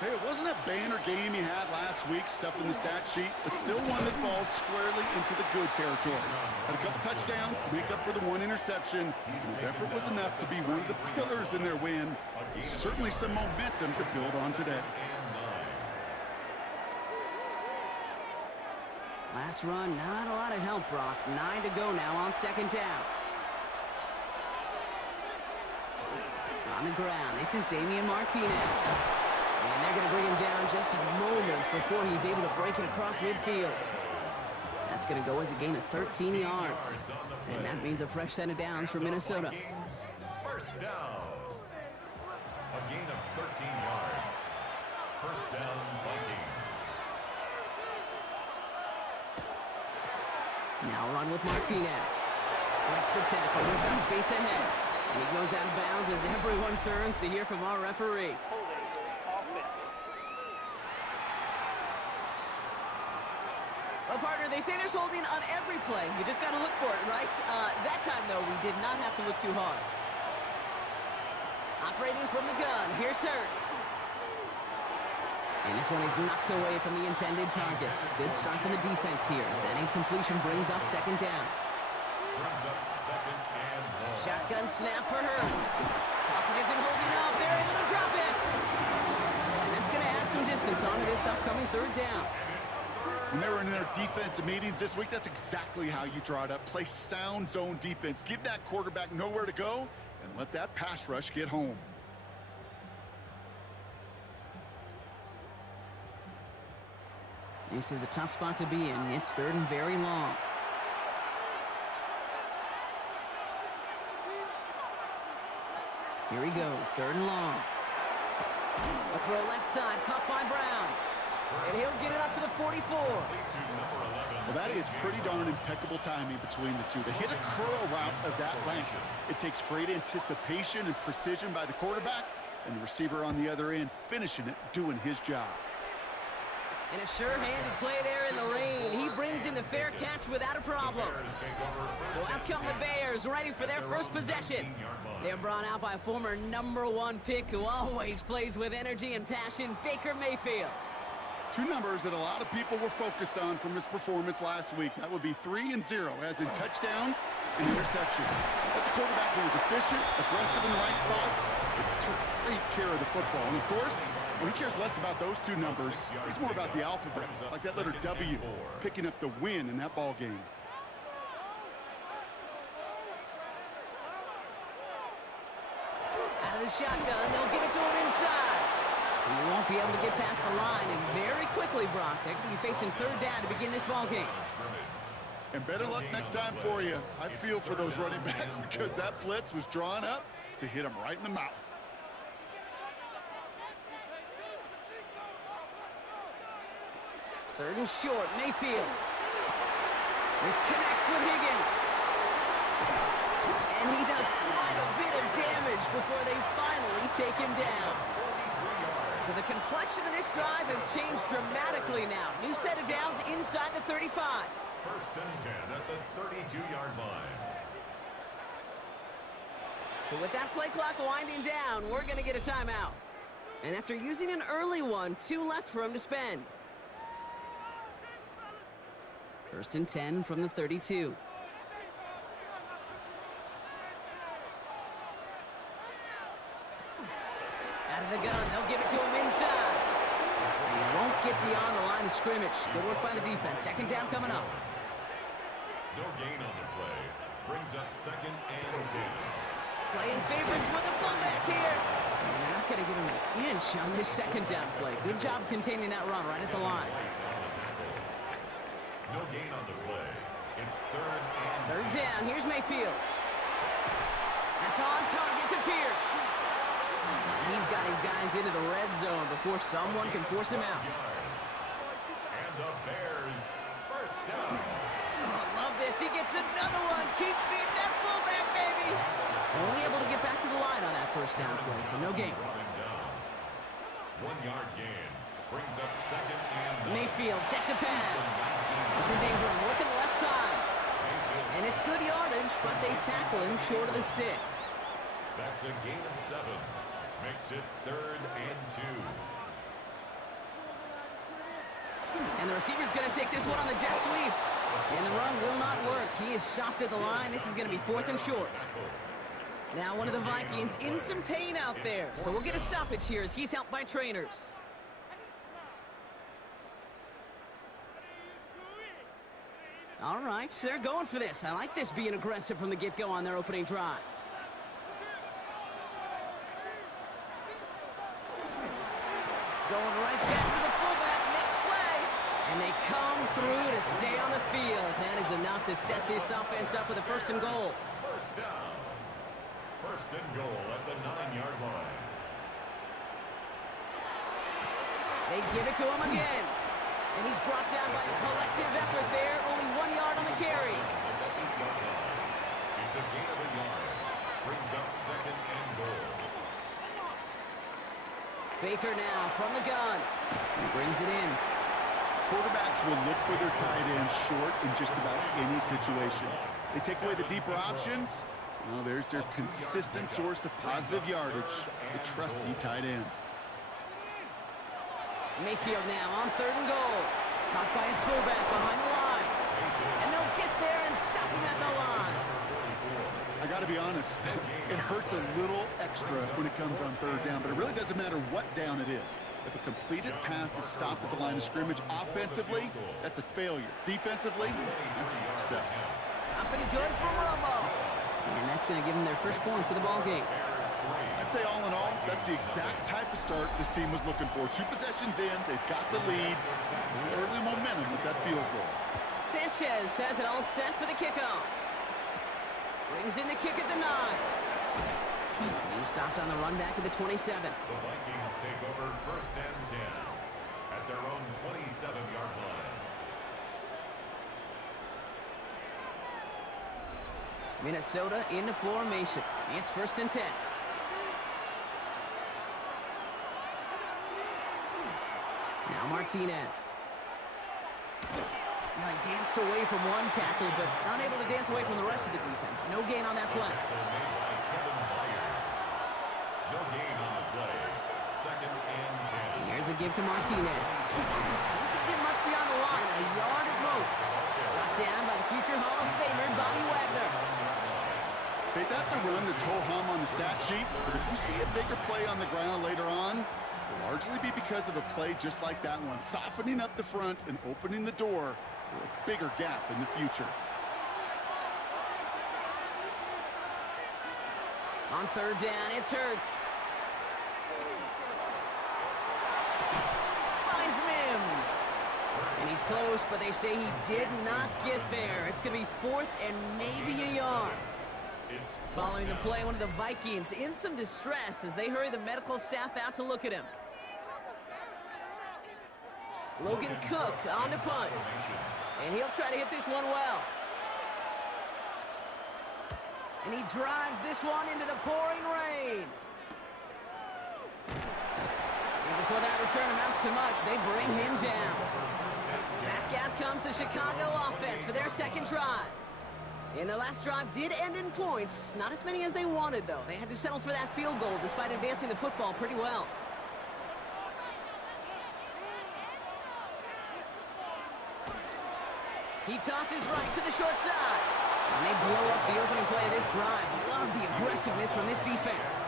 Hey, it wasn't a banner game he had last week, stuff in the stat sheet, but still one that falls squarely into the good territory. Had a couple touchdowns to make up for the one interception. His effort was enough to be one of the pillars in their win. Certainly some momentum to build on today. Last run, not a lot of help, Brock. 9 to go now on second down. On the ground, this is Damian Martinez. And they're going to bring him down just a moment before he's able to break it across midfield. That's going to go as a gain of 13 yards. And that means a fresh set of downs for Minnesota. First down. A gain of 13 yards. First down, Vikings. Now run with Martinez. Breaks the tackle. He's got space ahead. And he goes out of bounds as everyone turns to hear from our referee. Well, partner, they say there's holding on every play. You just got to look for it, right? That time, though, we did not have to look too hard. Operating from the gun, here's Hurts. And this one is knocked away from the intended target. Good start from the defense here as that incompletion brings up second down. Brings up second and one. Shotgun snap for Hurts. Pocket isn't holding up. They're able to drop it. And that's going to add some distance onto this upcoming third down. When they were in their defensive meetings this week, that's exactly how you draw it up. Play sound zone defense. Give that quarterback nowhere to go and let that pass rush get home. This is a tough spot to be in. It's third and very long. Here he goes, third and long. A throw left side, caught by Brown. And he'll get it up to the 44. Well, that is pretty darn impeccable timing between the two. To hit a curl route of that length, it takes great anticipation and precision by the quarterback, and the receiver on the other end finishing it, doing his job. And a sure-handed play there in the rain. He brings in the fair catch without a problem. So out come the Bears, ready for their first possession. They're brought out by former #1 pick who always plays with energy and passion, Baker Mayfield. Two numbers that a lot of people were focused on from his performance last week. That would be 3 and 0, as in touchdowns and interceptions. That's a quarterback who was efficient, aggressive in the right spots, but took great care of the football. And of course, well, he cares less about those two numbers. He's more about the alphabet, like that letter W, picking up the win in that ball game. Out of the shotgun, they'll give it to him inside. He won't be able to get past the line, and very quickly, Brock, they're going to be facing third down to begin this ball game. And better luck next time for you. I feel for those running backs because that blitz was drawn up to hit him right in the mouth. Third and short, Mayfield. This connects with Higgins. And he does quite a bit of damage before they finally take him down. So the complexion of this drive has changed dramatically now. New set of downs inside the 35. First and 10 at the 32-yard line. So with that play clock winding down, we're going to get a timeout. And after using an early one, 2 left for him to spend. First and 10 from the 32. Out of the gun, they'll give it to him inside. And he won't get beyond the line of scrimmage. Good work by the defense. Second down coming up. No gain on the play. Brings up second and 10. Playing favorites with a fullback here. And they're not going to give him an inch on this second down play. Good job containing that run right at the line. No gain on the play. A It's third Third down. Here's Mayfield. That's on target to Pierce. And he's got his guys into the red zone before someone can force him out. And the Bears first down. Oh, love this. He gets another one. Keep feeding that fullback, baby. Only able to get back to the line on that first down play, so no gain. 1 yard gain. Brings up second and 9. Mayfield set to pass. This is Ingram working the left side. And it's good yardage, but they tackle him short of the sticks. That's a gain of 7. Makes it third and 2. And the receiver's going to take this one on the jet sweep. And the run will not work. He is soft at the line. This is going to be 4th and short. Now one of the Vikings in some pain out there. So we'll get a stoppage here as he's helped by trainers. All right, so they're going for this. I like this being aggressive from the get-go on their opening drive. Going right back to the fullback. Next play. And they come through to stay on the field. That is enough to set this offense up with a 1st and goal. First down. 1st and goal at the 9-yard line. They give it to him again. And he's brought down by a collective effort there. Only 1 yard on the carry. It's a gain of a yard. Brings up second and goal. Baker now from the gun. He brings it in. Quarterbacks will look for their tight end short in just about any situation. They take away the deeper options. Well, there's their consistent source of positive yardage, the trusty tight end. Mayfield now on 3rd and goal. Caught by his fullback behind the line. And they'll get there and stop him at the line. I got to be honest, it hurts a little extra when it comes on 3rd down, but it really doesn't matter what down it is. If a completed pass is stopped at the line of scrimmage, offensively, that's a failure. Defensively, that's a success. Up and good for Romo. And that's going to give them their first points of the ball game. I'd say all in all, that's the exact type of start this team was looking for. 2 possessions in, they've got the lead. Early momentum with that field goal. Sanchez has it all set for the kickoff. Brings in the kick at the 9. He's stopped on the run back at the 27. The Vikings take over 1st and 10 at their own 27-yard line. Minnesota into formation. It's 1st and 10. Now Martinez. Now he danced away from one tackle, but unable to dance away from the rest of the defense. No gain on that play. No gain on the play. 2nd and 10. Here's a give to Martinez. Doesn't get much beyond the line, a yard at most. Brought down by the future Hall of Famer, Bobby Wagner. Okay, that's a run that's ho-hum on the stat sheet, but if you see a bigger play on the ground later on, it'll largely be because of a play just like that one, softening up the front and opening the door for a bigger gap in the future. On 3rd down, it's Hurts. Finds Mims. And he's close, but they say he did not get there. It's going to be 4th and maybe a yard. Following the play, one of the Vikings in some distress as they hurry the medical staff out to look at him. Logan Cook on the punt. And he'll try to hit this one well. And he drives this one into the pouring rain. And before that return amounts to much, they bring him down. Back out comes the Chicago offense for their 2nd drive. And their last drive did end in points. Not as many as they wanted, though. They had to settle for that field goal despite advancing the football pretty well. He tosses right to the short side. And they blow up the opening play of this drive. Love the aggressiveness from this defense.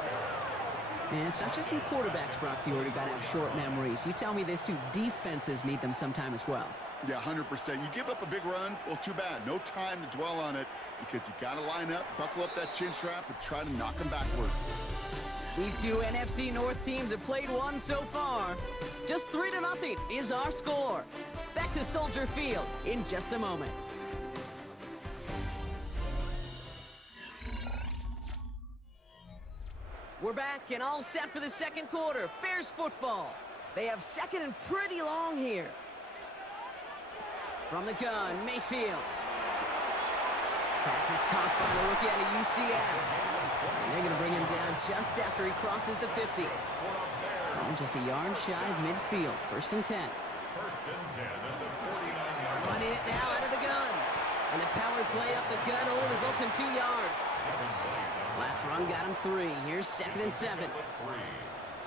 And it's not just some quarterbacks, Brock, you already got to have short memories. You tell me this too, defenses need them sometime as well. Yeah, 100%. You give up a big run, well, too bad. No time to dwell on it because you got to line up, buckle up that chin strap, and try to knock them backwards. These two NFC North teams have played one so far. Just 3-0 is our score. Back to Soldier Field in just a moment. We're back and all set for the second quarter. Bears football. They have second and pretty long here. From the gun, Mayfield. Pass is caught by the rookie out of UCF. And they're going to bring him down just after he crosses the 50. And just a yard shy of midfield. First and 10. First and 10 at the 49-yard line. Running it now out of the gun. And the power play up the gut only results in 2 yards. Last run got him 3. Here's second and 7.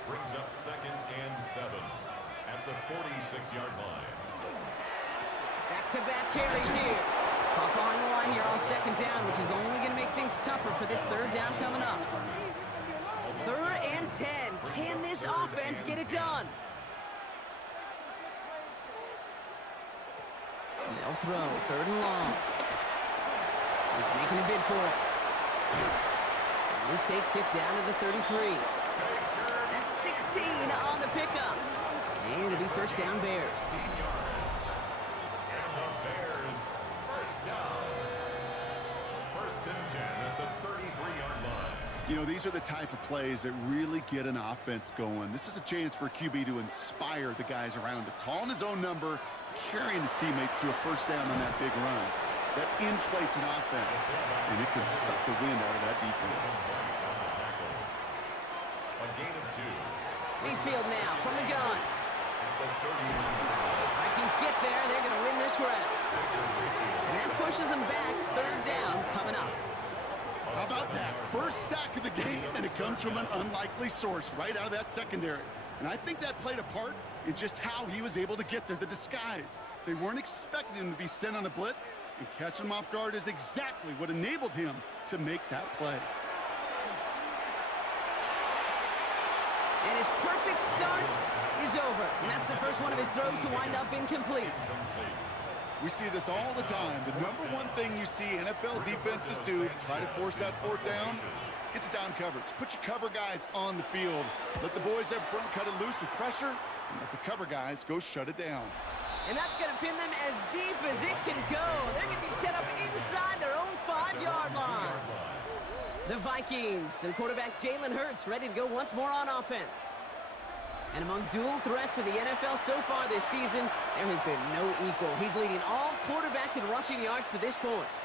Brings up second and 7 at the 46-yard line. Back-to-back carries here. Pop on the line here on second down, which is only going to make things tougher for this third down coming up. Third and 10. Can this offense get it done? They'll throw. Third and long. He's making a bid for it. And he takes it down to the 33. That's 16 on the pickup. And it'll be first down Bears. And the Bears first down. First and 10 at the 33-yard line. You know, these are the type of plays that really get an offense going. This is a chance for a QB to inspire the guys around him. Calling his own number, carrying his teammates to a first down on that big run. That inflates an offense, and it can suck the wind out of that defense. A gain of 2. Mayfield now from the gun. Vikings get there. They're going to win this rep. And that pushes them back. Third down coming up. How about that? First sack of the game, and it comes from an unlikely source right out of that secondary. And I think that played a part in just how he was able to get there, the disguise. They weren't expecting him to be sent on a blitz, and catching him off guard is exactly what enabled him to make that play. And his perfect start is over. And that's the first one of his throws to wind up incomplete. We see this all the time. The number one thing you see NFL defenses do to try to force that fourth down, gets down coverage. Put your cover guys on the field. Let the boys up front cut it loose with pressure, and let the cover guys go shut it down. And that's going to pin them as deep as it can go. They're going to be set up inside their own 5-yard line. The Vikings and quarterback Jalen Hurts ready to go once more on offense. And among dual threats of the NFL so far this season, there has been no equal. He's leading all quarterbacks in rushing yards to this point.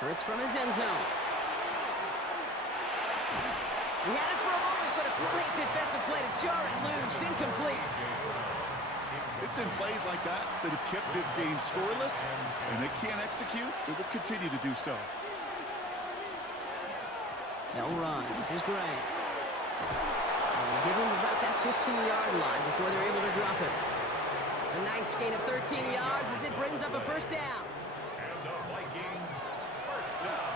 Hurts from his end zone. He had it for a moment, but a great defensive play to jar it loose. Incomplete. It's been plays like that that have kept this game scoreless, and they can't execute. It will continue to do so. They'll run. This is Gray. And give him about that 15-yard line before they're able to drop it. A nice gain of 13 yards as it brings up a first down. And the Vikings first down.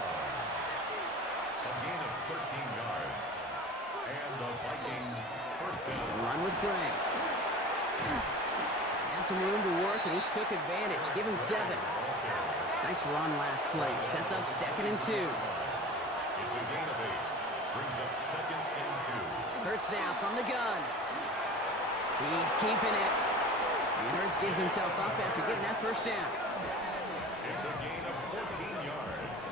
A gain of 13 yards. And the Vikings first down. Run with Gray. Had some room to work, and he took advantage. Give him 7. Nice run last play. Sets up second and 2. It's a gain of 8. Brings up second and 2. Hurts now from the gun. He's keeping it. And Hurts gives himself up after getting that first down. It's a gain of 14 yards.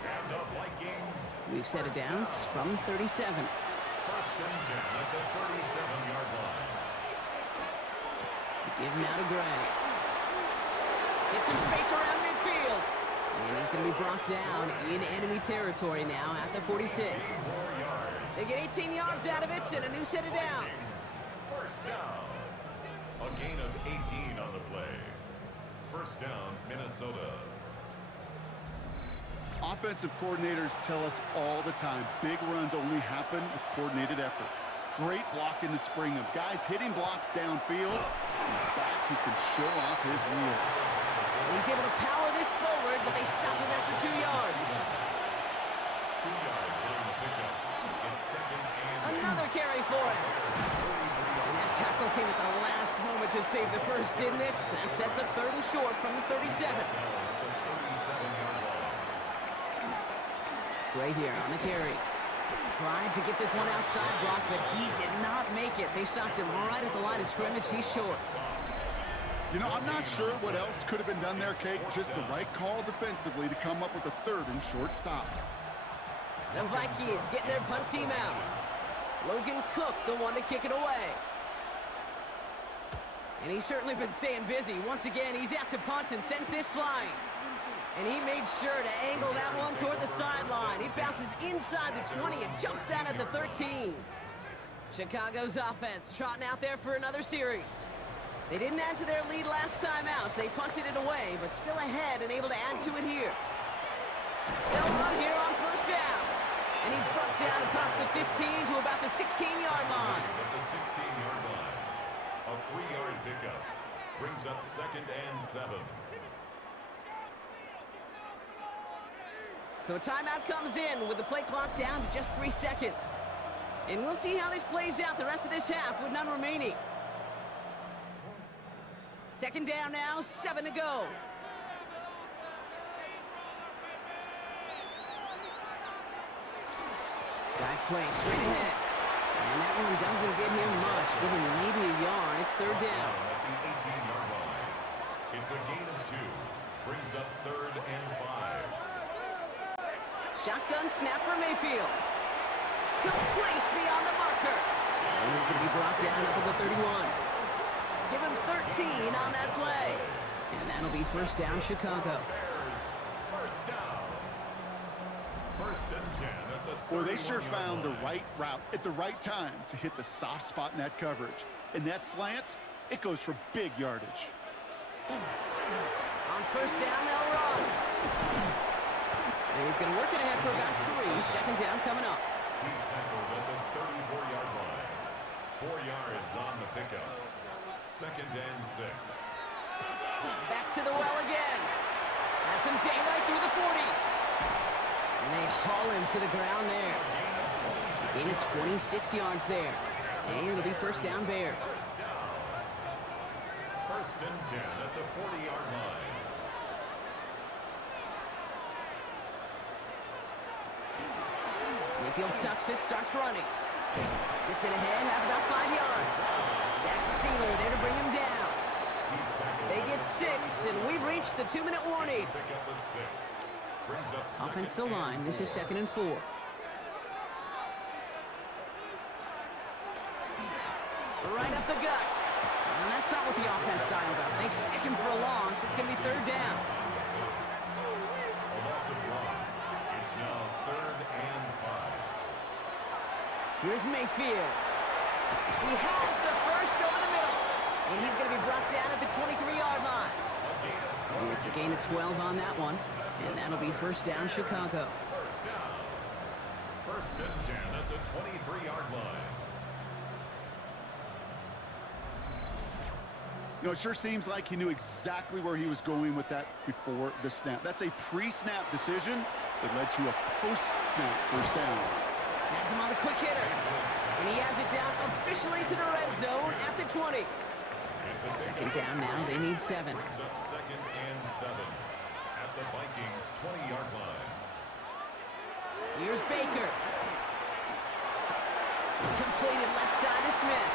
And the Vikings... We've set it down from 37. First and 10 at the 37-yard line. Give him out to Gray. Get some space around midfield. And he's going to be brought down in enemy territory now at the 46. They get 18 yards out of it and a new set of downs. First down. A gain of 18 on the play. First down, Minnesota. Offensive coordinators tell us all the time, big runs only happen with coordinated efforts. Great block in the spring of guys hitting blocks downfield, and a back who can show off his wheels. And he's able to power this forward, but they stop him after 2 yards. 2 yards on the pickup. It's second and... Another carry for him. And that tackle came at the last moment to save the first, didn't it? That sets up third and short from the 37. Right here on the carry. Tried to get this one outside block, but he did not make it. They stopped him right at the line of scrimmage. He's short. You know, I'm not sure what else could have been done there, Kate. Just the right call defensively to come up with a 3rd and short stop. The Vikings getting their punt team out. Logan Cook, the one to kick it away. And he's certainly been staying busy. Once again, he's out to punt and sends this flying. And he made sure to angle that one toward the sideline. He bounces inside the 20 and jumps out at the 13. Chicago's offense trotting out there for another series. They didn't add to their lead last time out, so they punted it away, but still ahead and able to add to it here. They'll run here on 1st down. And he's brought down across the 15 to about the 16-yard line. At the 16-yard line. A 3-yard pickup brings up 2nd and 7. So a timeout comes in with the play clock down to just 3 seconds. And we'll see how this plays out the rest of this half with none remaining. 2nd down now, 7 to go. Dive play straight ahead. And that one doesn't get him much. Give him maybe a yard. It's 3rd down. At the 18-yard line. It's a gain of 2. Brings up 3rd and 5. Shotgun snap for Mayfield. Complete beyond the marker. And he's going to be brought down up at the 31. Give him 13 on that play. And that'll be 1st down, Chicago. Bears, 1st down. 1st and 10 at the 31-yard Boy, they sure found the line. right route at the right time to hit the soft spot in that coverage. And that slant, it goes for big yardage. On 1st down, they'll run. And he's going to work it ahead for about 3. 2nd down coming up. He's tackled at the 34-yard line. 4 yards on the pickup. 2nd and 6. Back to the well again. Has some daylight through the 40. And they haul him to the ground there. Gain of 26 yards there. And it'll be 1st down, Bears. 1st and 10 at the 40-yard line. Mayfield sucks it, starts running. Gets it ahead, has about 5 yards. Jack Sealer there to bring him down. They get 6, and we've reached the 2-minute warning. Pickup of 6. Brings up Offense to line. This is 2nd and 4. Right up the gut. And that's not what the offense style about. They stick him for a loss. It's going to be 3rd down. A loss of 1. It's now 3rd and 5. Here's Mayfield. He has the first over the middle. And he's going to be brought down at the 23-yard line. It's a gain of 12 on that one. And that'll be 1st down, Chicago. 1st down. 1st and 10 at the 23-yard line. You know, it sure seems like he knew exactly where he was going with that before the snap. That's a pre-snap decision that led to a post-snap 1st down. Has him on the quick hitter. And he has it down officially to the red zone at the 20. 2nd down now. They need 7. Brings up 2nd and 7 at the Vikings 20-yard line. Here's Baker. Completed left side to Smith.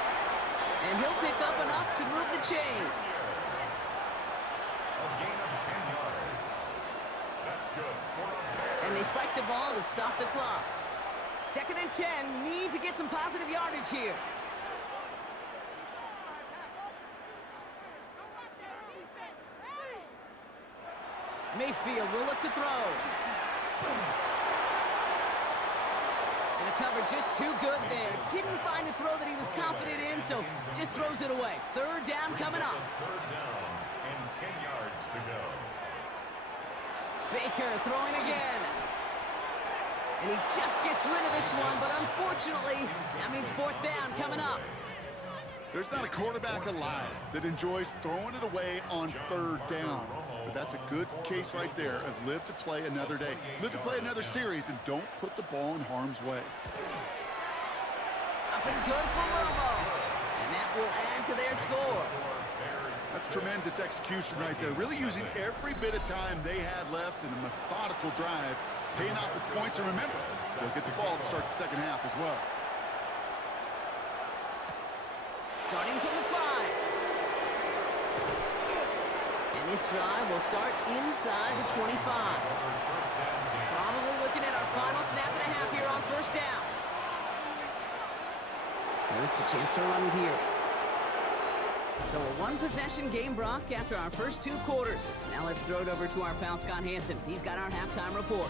And he'll pick up enough to move the chains. A gain of 10 yards. That's good for the Bears. And they spike the ball to stop the clock. 2nd and 10. Need to get some positive yardage here. Mayfield will look to throw. And the cover just too good there. Didn't find a throw that he was confident in, so just throws it away. 3rd down coming up. 3rd down and 10 yards to go. Baker throwing again. And he just gets rid of this one, but unfortunately, that means 4th down coming up. There's not a quarterback alive that enjoys throwing it away on 3rd down. But that's a good case right there of live to play another day. Live to play another series and don't put the ball in harm's way. Up and good for Romo. And that will add to their score. That's tremendous execution right there. Really using every bit of time they had left in a methodical drive, paying off with points. And remember, they'll get the ball to start the 2nd half as well. Starting from the 5. And this drive will start inside the 25. Probably looking at our final snap and a half here on first down. It's a chance to run it here. So a one-possession game, Brock, after our first 2 quarters. Now let's throw it over to our pal Scott Hansen. He's got our halftime report.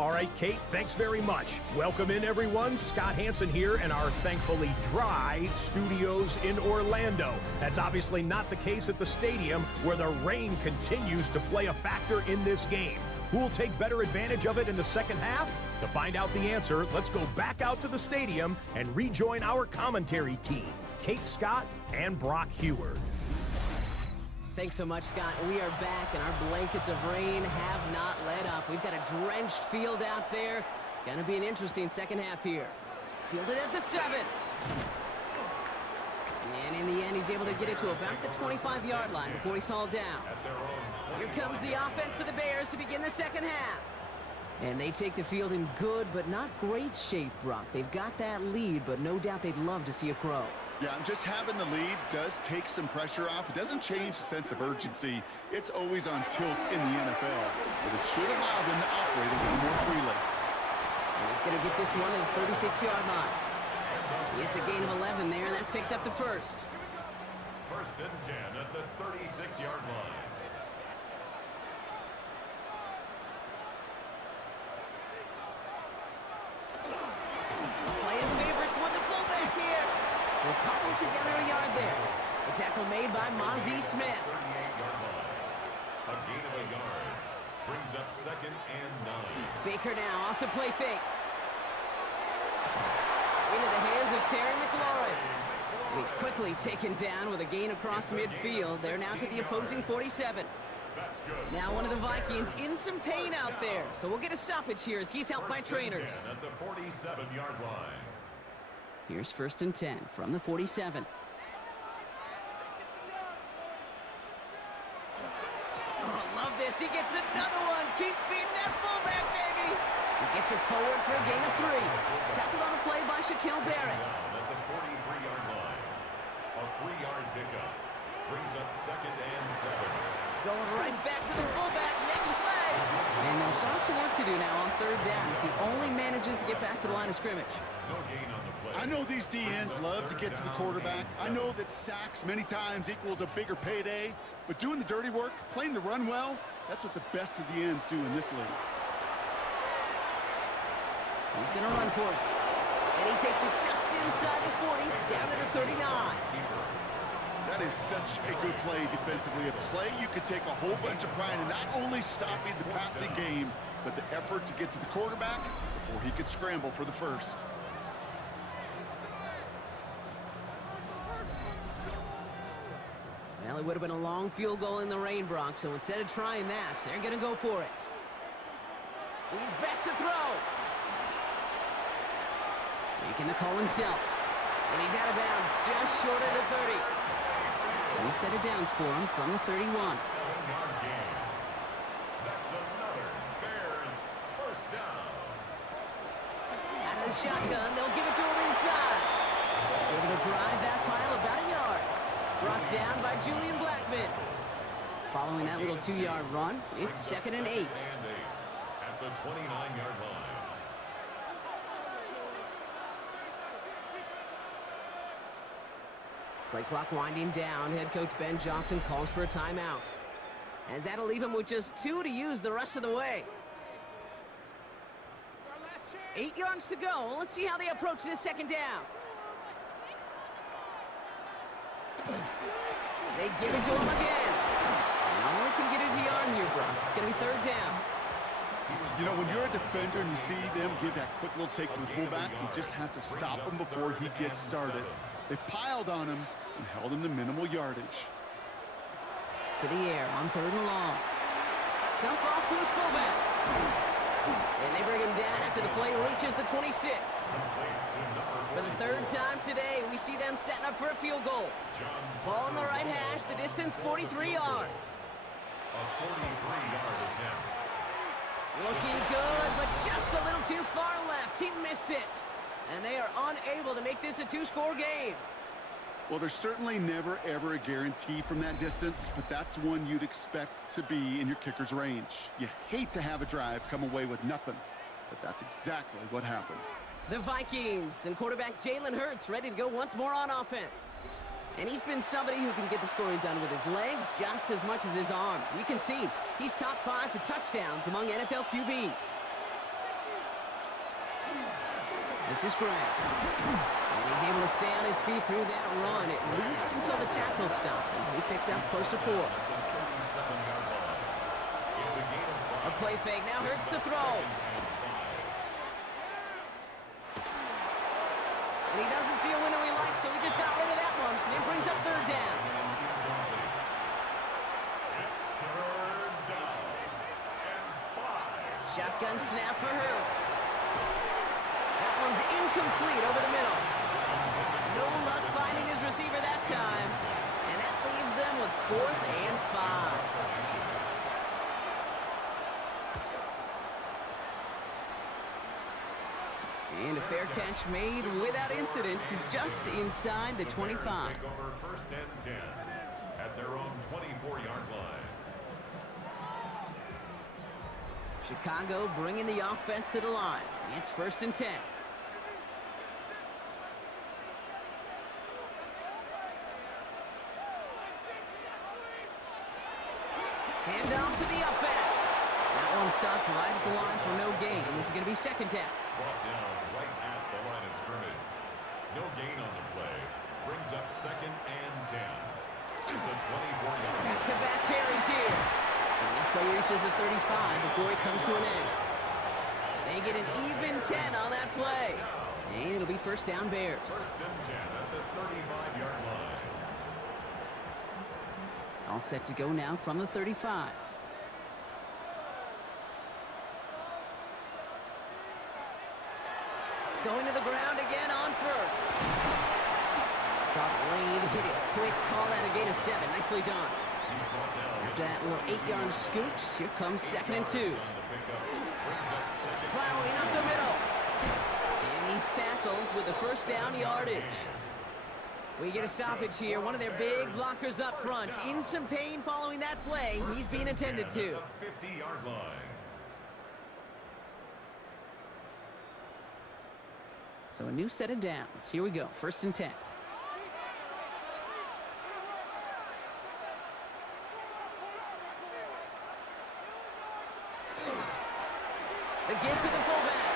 All right, Kate, thanks very much. Welcome in, everyone. Scott Hansen here in our thankfully dry studios in Orlando. That's obviously not the case at the stadium, where the rain continues to play a factor in this game. Who will take better advantage of it in the second half? To find out the answer, let's go back out to the stadium and rejoin our commentary team, Kate Scott and Brock Heward. Thanks so much, Scott. We are back, and our blankets of rain have not let up. We've got a drenched field out there. Gonna be an interesting second half here. Fielded at the 7. And in the end, he's able to get it to about the 25-yard line before he's hauled down. Here comes the offense for the Bears to begin the second half. And they take the field in good but not great shape, Brock. They've got that lead, but no doubt they'd love to see it grow. Yeah, just having the lead does take some pressure off. It doesn't change the sense of urgency. It's always on tilt in the NFL, but it should allow them to operate a little more freely. And he's going to get this one at the 36-yard line. It's a gain of 11 there, and that picks up the first. First and 10 at the 36-yard line. Playing favorites with the fullback here. We'll cobble together a yard there. A tackle made by Mozzie Smith. 38-yard line. A gain of a yard. Brings up second and 9. Baker now off the play fake. Into the hands of Terry McLaurin. And he's quickly taken down with a gain across midfield. They're now to the opposing 47. That's good. Now one of the Vikings in some pain out there. So we'll get a stoppage here as he's helped by trainers. First and 10 at the 47-yard line. Here's first and 10 from the 47. Oh, love this. He gets another one. Keep feeding that fullback, baby. He gets it forward for a gain of 3. Tackled on the play by Shaquille Barrett. Down at the 43-yard line. A 3-yard pickup. Brings up second and 7. Going right back to the fullback. Next play. And they'll start some work to do now on third down as he only manages to get back to the line of scrimmage. No gain on the play. I know these DNs love to get to the quarterback. I know that sacks many times equals a bigger payday, but doing the dirty work, playing the run well, that's what the best of the ends do in this league. He's going to run for it. And he takes it just inside the 40, down to the 39. That is such a good play defensively. A play you could take a whole bunch of pride in, not only stopping the passing game, but the effort to get to the quarterback before he could scramble for the first. Well, it would have been a long field goal in the rain, Brock, so instead of trying that, they're going to go for it. He's back to throw. Making the call himself. And he's out of bounds, just short of the 30. We've set it downs for him from the 31. 7-yard gain. That's another Bears first down. Out of the shotgun, they'll give it to him inside. He's able to drive that pile about a yard. Brought down by Julian Blackman. Following that little 2-yard run, it's second and 8. At the 29-yard line. Play clock winding down. Head coach Ben Johnson calls for a timeout. As that'll leave him with just 2 to use the rest of the way. 8 yards to go. Let's see how they approach this second down. They give it to him again. And only can get it a yard here, Brock. It's going to be third down. You know, when you're a defender and you see them give that quick little take to the fullback, you just have to stop him before he gets started. They piled on him and held him to minimal yardage. To the air on third and long. Dump off to his fullback. And they bring him down after the play reaches the 26. For the third time today, we see them setting up for a field goal. Ball on the right hash, the distance 43 yards. A 43-yard attempt. Looking good, but just a little too far left. He missed it. And they are unable to make this a 2-score game. Well, there's certainly never, ever a guarantee from that distance, but that's one you'd expect to be in your kicker's range. You hate to have a drive come away with nothing, but that's exactly what happened. The Vikings and quarterback Jalen Hurts ready to go once more on offense. And he's been somebody who can get the scoring done with his legs just as much as his arm. You can see he's top 5 for touchdowns among NFL QBs. This is Grant. And he's able to stay on his feet through that run, at least until the tackle stops him. He picked up close to 4. A play fake, now Hurts to throw. And he doesn't see a window he likes, so he just got rid of that one. And it brings up 3rd down. Shotgun snap for Hurts. That one's incomplete over the middle. No luck finding his receiver that time. And that leaves them with 4th and 5. And a fair catch made without incident just inside the 25. Take over 1st and 10 at their own 24-yard line. Chicago bringing the offense to the line. It's 1st and 10. Hand off to the up back. That one stopped right at the line for no gain. This is going to be 2nd down. Brought down right at the line of scrimmage. No gain on the play. Brings up 2nd and 10. The 24-yard line. Back-to-back carries here. And this play reaches the 35 before it comes to an end. They get an even 10 on that play. And it'll be 1st down Bears. 1st and 10 at the 35-yard line. All set to go now from the 35. Going to the ground again on 1st. Saw the lane, hit it quick, call that a gain of 7. Nicely done. After that little 8-yard scoot, here comes 2nd and 2. Plowing up the middle. And he's tackled with the 1st down yardage. We get a stoppage here. One of their big blockers up front. In some pain following that play. He's being attended to. 50-yard line. So a new set of downs. Here we go. 1st and 10. The give to the fullback.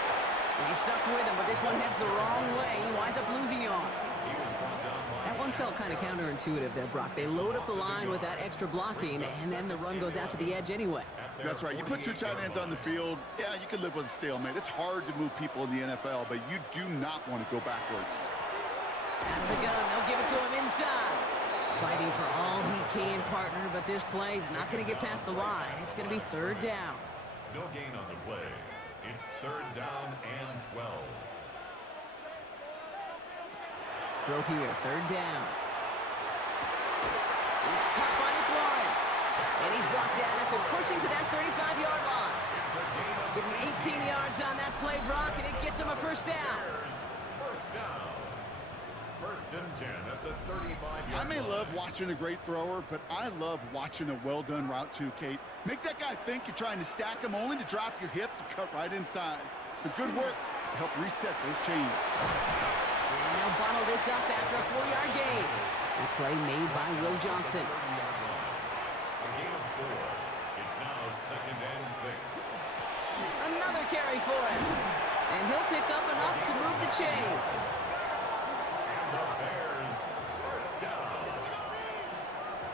He's stuck with him, but this one heads the wrong way. He winds up losing yards. That one felt kind of counterintuitive there, Brock. They load up the line with that extra blocking, and then the run goes out to the edge anyway. That's right. You put 2 tight ends on the field, yeah, you can live with a stalemate. It's hard to move people in the NFL, but you do not want to go backwards. Out of the gun, they'll give it to him inside. Fighting for all he can, partner, but this play is not going to get past the line. It's going to be 3rd down. No gain on the play. It's 3rd down and 12. Throw here, 3rd down. It's cut by McLaurin. And he's brought down after pushing to that 35-yard line. Give him 18 yards on that play, Brock, and it gets him a 1st down. 1st down. 1st and 10 at the 35-yard line. I may love watching a great thrower, but I love watching a well-done route too, Kate. Make that guy think you're trying to stack him only to drop your hips and cut right inside. Some good work to help reset those chains. And they'll bottle this up after a 4-yard gain. A play made by Will Johnson. A gain of 4. It's now 2nd and 6. Another carry for him. And he'll pick up enough to move the chains. And the Bears, 1st down.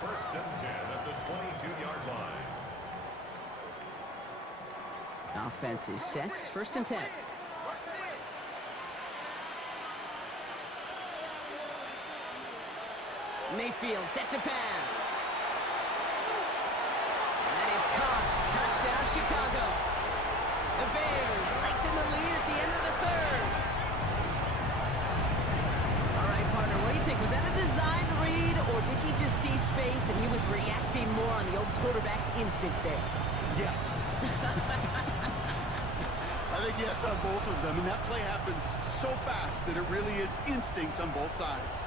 1st and 10 at the 22-yard line. Offense is set. 1st and 10. Mayfield set to pass. And that is caught. Touchdown, Chicago. The Bears lengthen the lead at the end of the 3rd. All right, partner, what do you think? Was that a design read, or did he just see space and he was reacting more on the old quarterback instinct there? Yes. I think yes on both of them, and that play happens so fast that it really is instincts on both sides.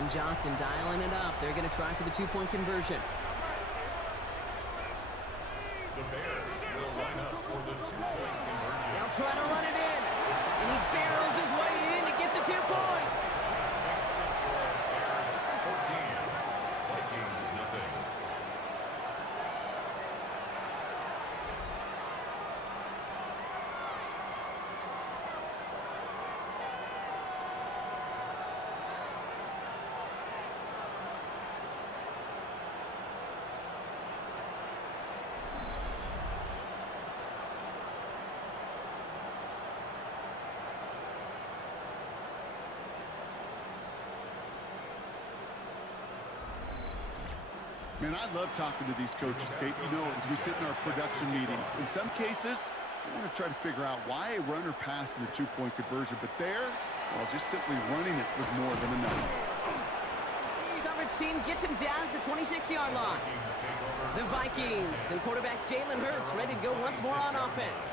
Ben Johnson dialing it up. They're going to try for the two-point conversion. The Bears will line up for the two-point conversion. They'll try to run it in. And he barrels his way in to get the 2 points. Makes the score Bears 14, Vikings nothing. Man, I love talking to these coaches, Kate. You know, as we sit in our production meetings, in some cases, I want to try to figure out why a runner passed in a two-point conversion. But there, well, just simply running it was more than enough. The coverage team gets him down at the 26-yard line. The Vikings and quarterback Jalen Hurts ready to go once more on offense.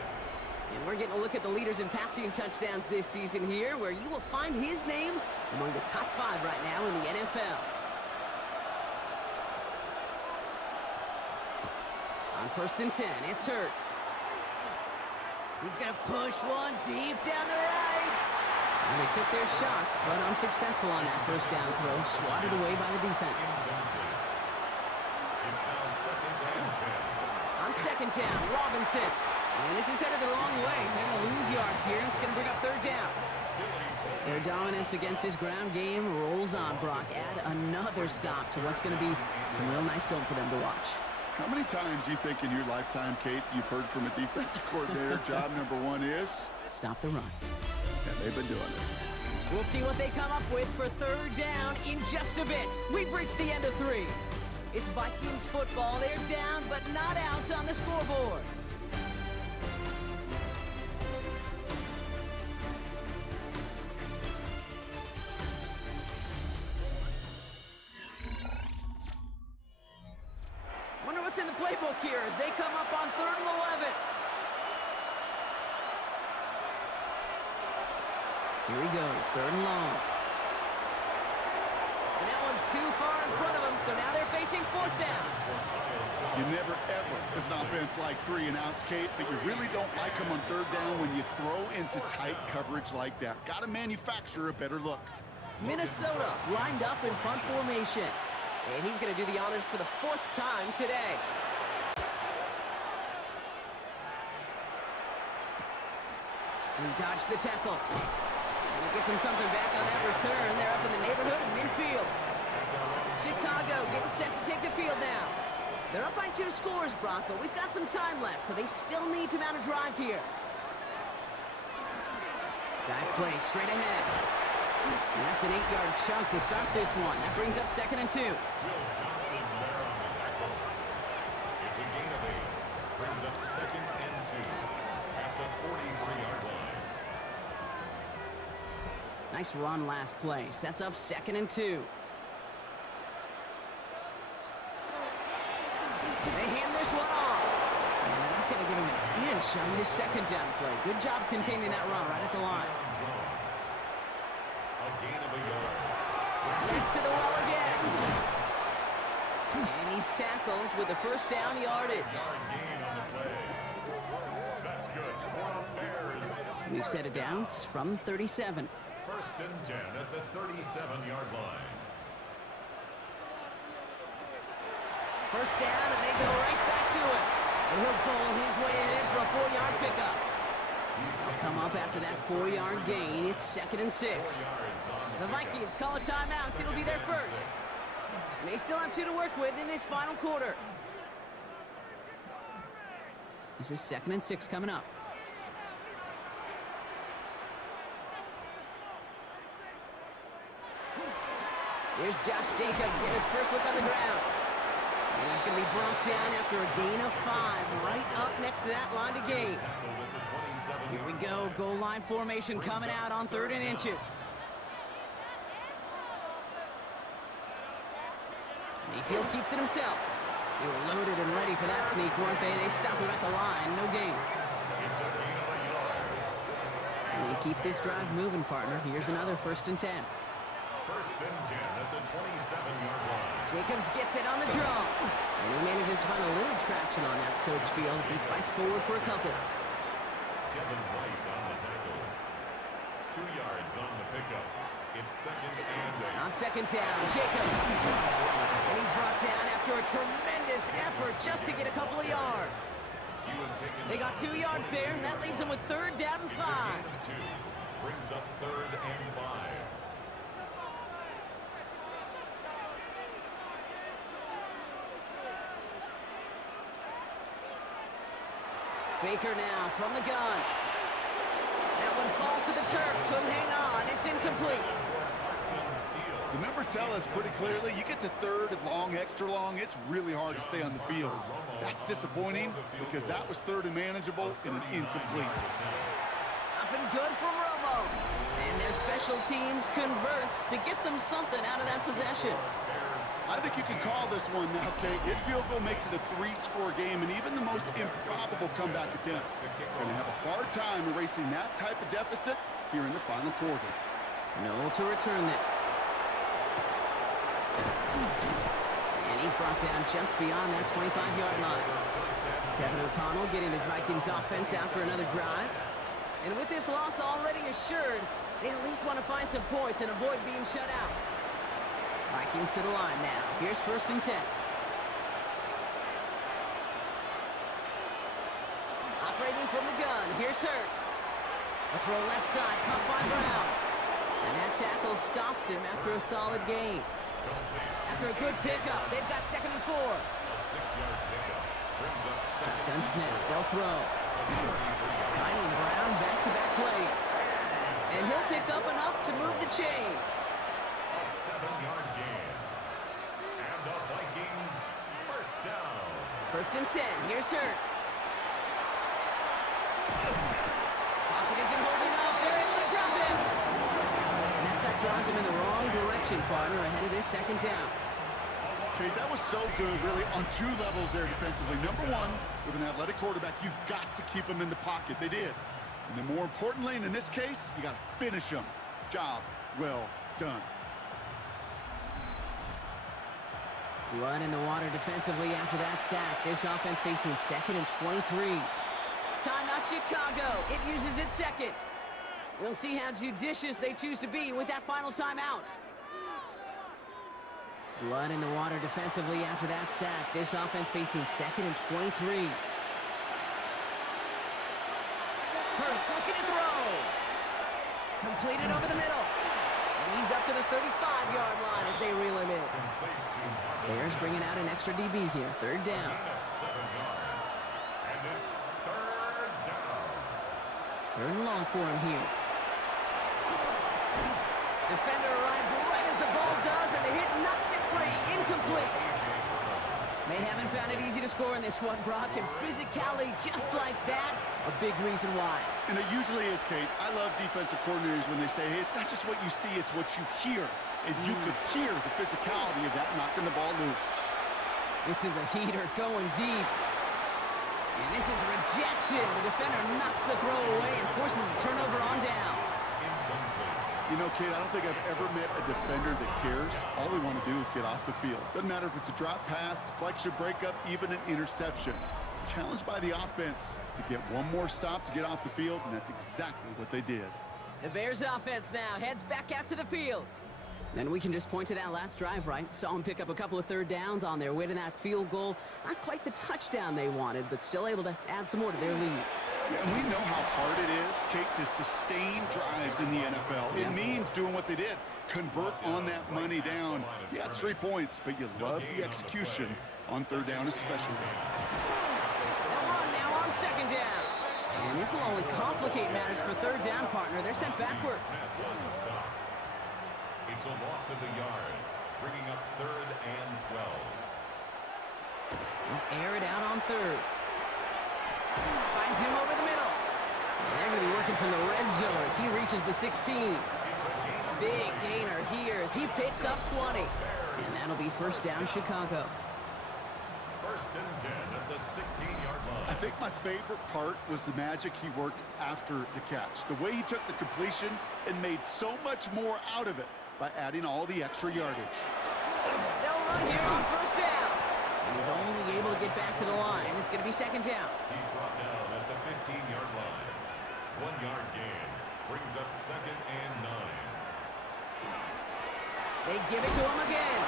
And we're getting a look at the leaders in passing touchdowns this season here, where you will find his name among the top 5 right now in the NFL. On 1st and 10, it's Hurts. He's going to push one deep down the right. And they took their shots, but unsuccessful on that first down throw, swatted away by the defense. It's now 2nd and 10. On 2nd down, Robinson. And this is headed the wrong way. They're going to lose yards here. It's going to bring up 3rd down. Their dominance against his ground game rolls on, Brock. Add another stop to what's going to be some real nice film for them to watch. How many times do you think in your lifetime, Kate, you've heard from a defensive coordinator, job number 1 is? Stop the run. And they've been doing it. We'll see what they come up with for 3rd down in just a bit. We've reached the end of 3. It's Vikings football. They're down, but not out on the scoreboard. Wonder what's in the playbook here as they come up on 3rd and 11. Here he goes, 3rd and long. And that one's too far in front of him, so now they're facing 4th down. You never, ever, as an offense, like 3 and outs, Kate, but you really don't like them on 3rd down when you throw into tight coverage like that. Got to manufacture a better look. Minnesota lined up in punt formation. And he's going to do the honors for the 4th time today. He dodged the tackle. And he gets him something back on that return. They're up in the neighborhood of midfield. Chicago getting set to take the field now. They're up by 2 scores, Brock, but we've got some time left, so they still need to mount a drive here. Dive play straight ahead. And that's an 8-yard chunk to start this one. That brings up 2nd and 2. Will Johnson there on the tackle. It's a gain of 8. Brings up 2nd and 2 at the 43-yard line. Nice run last play. Sets up 2nd and 2. They hand this one off. And they're not going to give him an inch on this 2nd down play. Good job containing that run right at the line. A gain of a yard. Back to the well again. And he's tackled with the 1st down yardage. Yard gain on the play. That's good. For the Bears. We've set it down from 37. 1st and 10 at the 37-yard line. 1st down, and they go right back to it. And he'll pull his way ahead for a 4-yard pickup. They'll come up after that 4-yard gain. It's 2nd and 6. The Vikings call a timeout. It'll be their 1st. And they still have 2 to work with in this final quarter. This is 2nd and 6 coming up. Here's Josh Jacobs getting his first look on the ground. And he's going to be brought down after a gain of 5, right up next to that line to gain. Here we go, goal line formation coming out on 3rd and inches. Mayfield keeps it himself. They were loaded and ready for that sneak, weren't they? They stop him at the line, no gain. And they keep this drive moving, partner. Here's another 1st and 10. First and 10 at the 27-yard line. Jacobs gets it on the draw. And he manages to find a little traction on that surge field as he fights forward for a couple. Kevin White on the tackle. 2 yards on the pickup. It's second and 8. On second down, Jacobs. And he's brought down after a tremendous effort just to get a couple of yards. They got 2 yards there, and that leaves them with third down and 5. Brings up third and 5. Baker now from the gun. That one falls to the turf. Couldn't hang on. It's incomplete. The numbers tell us pretty clearly, you get to third and long, extra long, it's really hard to stay on the field. That's disappointing because that was third and manageable in an incomplete. Up and good from Romo. And their special teams converts to get them something out of that possession. I think you can call this one now, Kate. His field goal makes it a 3-score game, and even the most improbable comeback attempts are going to have a hard time erasing that type of deficit here in the final quarter. No to return this. And he's brought down just beyond that 25-yard line. Kevin O'Connell getting his Vikings offense out for another drive. And with this loss already assured, they at least want to find some points and avoid being shut out. Vikings to the line now. Here's first and 10. Operating from the gun. Here's Hurts. A throw left side, caught by Brown. And that tackle stops him after a solid gain. After a good pickup, they've got second and 4. A 6-yard pickup brings up second. Shotgun snap. They'll throw. Finding Brown back-to-back plays. And he'll pick up enough to move the chains. 7-yard gain. And the Vikings first down. First and 10. Here's Hurts. Pocket isn't holding up. They're able to drop him. And that drives him in the wrong direction, partner, ahead of their second down. Okay, that was so good, really, on 2 levels there defensively. Number one, with an athletic quarterback, you've got to keep him in the pocket. They did. And then more importantly, and in this case, you got to finish him. Job well done. Blood in the water defensively after that sack. This offense facing second and 23. Timeout Chicago. It uses its second. We'll see how judicious they choose to be with that final timeout. Blood in the water defensively after that sack. This offense facing second and 23. Hurts looking to throw. Completed over the middle. And he's up to the 35-yard line as they reel him in. Bears bringing out an extra DB here. Third down. 7 yards. And it's third down. Third and long for him here. Defender arrives right as the ball does, and the hit knocks it free. Incomplete. They haven't found it easy to score in this one, Brock, and physicality just like that, a big reason why. And it usually is, Kate. I love defensive coordinators when they say, hey, it's not just what you see, it's what you hear. And you could hear the physicality of that knocking the ball loose. This is a heater going deep. And this is rejected. The defender knocks the throw away and forces a turnover on downs. You know, Kate, I don't think I've ever met a defender that cares. All they want to do is get off the field. Doesn't matter if it's a drop pass, deflection, breakup, even an interception. Challenged by the offense to get one more stop to get off the field, and that's exactly what they did. The Bears offense now heads back out to the field. Then we can just point to that last drive, right? Saw them pick up a couple of third downs on their way to that field goal. Not quite the touchdown they wanted, but still able to add some more to their lead. Yeah, and we know how hard it is, Kate, to sustain drives in the NFL. It means doing what they did. Convert on that money down. Yeah, it's 3 points, but you love the execution on third down especially. They'll run now on second down. And this will only complicate matters for third down, partner. They're sent backwards. It's a loss of a yard, bringing up third and 12. They'll air it out on third. Finds him over the middle. And they're going to be working from the red zone as he reaches the 16. Big gainer here as he picks up 20. And that'll be first down Chicago. First and 10 at the 16-yard line. I think my favorite part was the magic he worked after the catch. The way he took the completion and made so much more out of it. by adding all the extra yardage. They'll run here on first down. And he's only able to get back to the line. It's going to be second down. He's brought down at the 15-yard line. 1 yard gain brings up 2nd and 9. They give it to him again.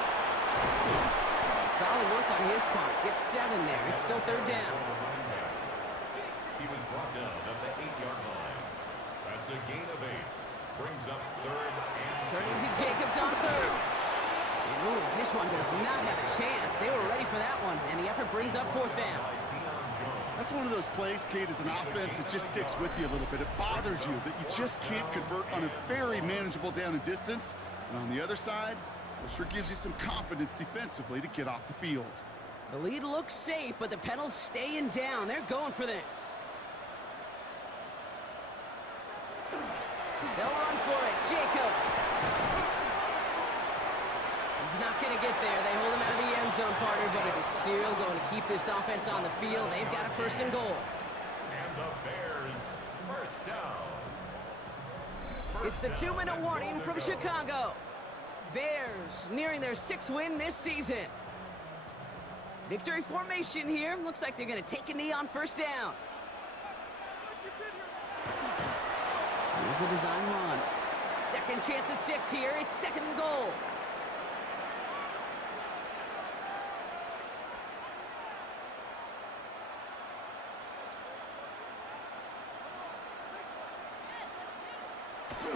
Solid work on his part. Gets 7 there. It's still third down. He was brought down at the 8-yard line. That's a gain of 8. Brings up 3rd and 2. Turning to Jacobs on 3rd. And ooh, this one does not have a chance. They were ready for that one, and the effort brings up 4th down. That's one of those plays, Kate, as an offense, it just sticks with you a little bit. It bothers you that you just can't convert on a very manageable down and distance. And on the other side, it sure gives you some confidence defensively to get off the field. The lead looks safe, but the pedals staying down. They're going for this. They'll run for it. Jacobs. He's not going to get there. They hold him out of the end zone, partner, but it is still going to keep this offense on the field. They've got a 1st and goal. And the Bears, 1st down. It's the 2-minute warning from Chicago. Bears nearing their 6th win this season. Victory formation here. Looks like they're going to take a knee on first down. Here's a design run. Second chance at 6 here. It's 2nd and goal.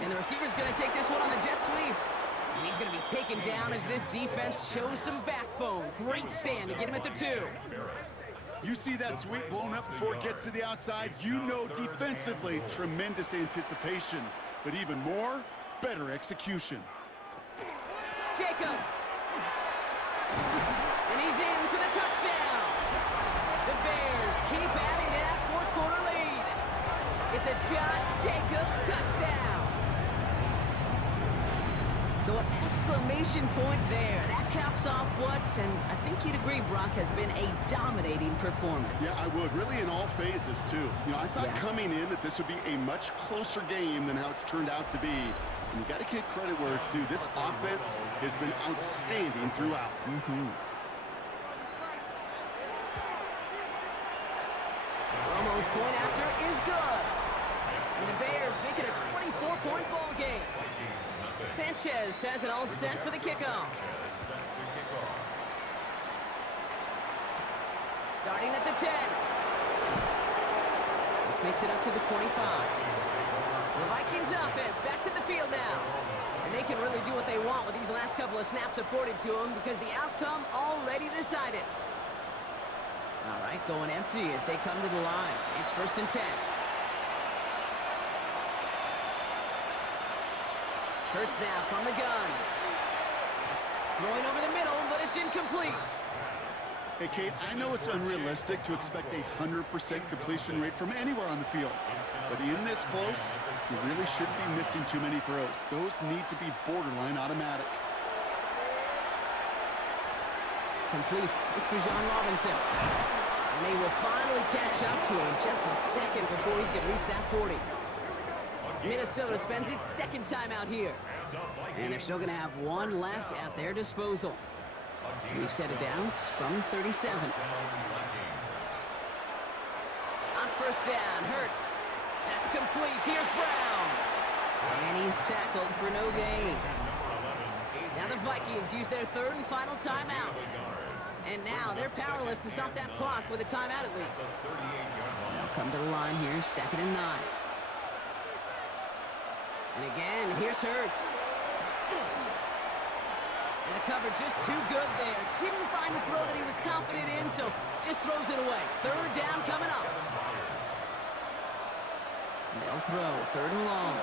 And the receiver's going to take this one on the jet sweep. And he's going to be taken down as this defense shows some backbone. Great stand to get him at the 2. You see that sweep blown up before it gets to the outside, you know defensively, tremendous anticipation. But even more, better execution. Jacobs. And he's in for the touchdown. The Bears keep adding to that 4th quarter lead. It's a Josh Jacobs touchdown. So an exclamation point there. That caps off what, and I think you'd agree, Brock, has been a dominating performance. Yeah, I would. Really in all phases, too. You know, I thought coming in that this would be a much closer game than how it's turned out to be. And you got to give credit where it's due. This offense has been outstanding throughout. Romo's point after is good. And the Bears make it a 24-point ball game. Sanchez has it all set for the kickoff. Starting at the 10. This makes it up to the 25. The Vikings offense back to the field now. And they can really do what they want with these last couple of snaps afforded to them because the outcome already decided. All right, going empty as they come to the line. It's 1st and 10. Hurts now from the gun. Throwing over the middle, but it's incomplete. Hey, Kate, I know it's unrealistic to expect a 100% completion rate from anywhere on the field. But in this close, you really shouldn't be missing too many throws. Those need to be borderline automatic. Complete. It's Bijan Robinson. And they will finally catch up to him just a second before he can reach that 40. Minnesota spends its 2nd time out here. And they're still going to have 1 left at their disposal. We've set it down from 37. On first down, Hurts. That's complete. Here's Brown. And he's tackled for no gain. Now the Vikings use their 3rd and final timeout. And now they're powerless to stop that clock with a timeout at least. They'll come to the line here, 2nd and 9. And again, here's Hurts. And the coverage just too good there. Didn't find the throw that he was confident in, so just throws it away. 3rd down coming up. They'll throw, 3rd and long.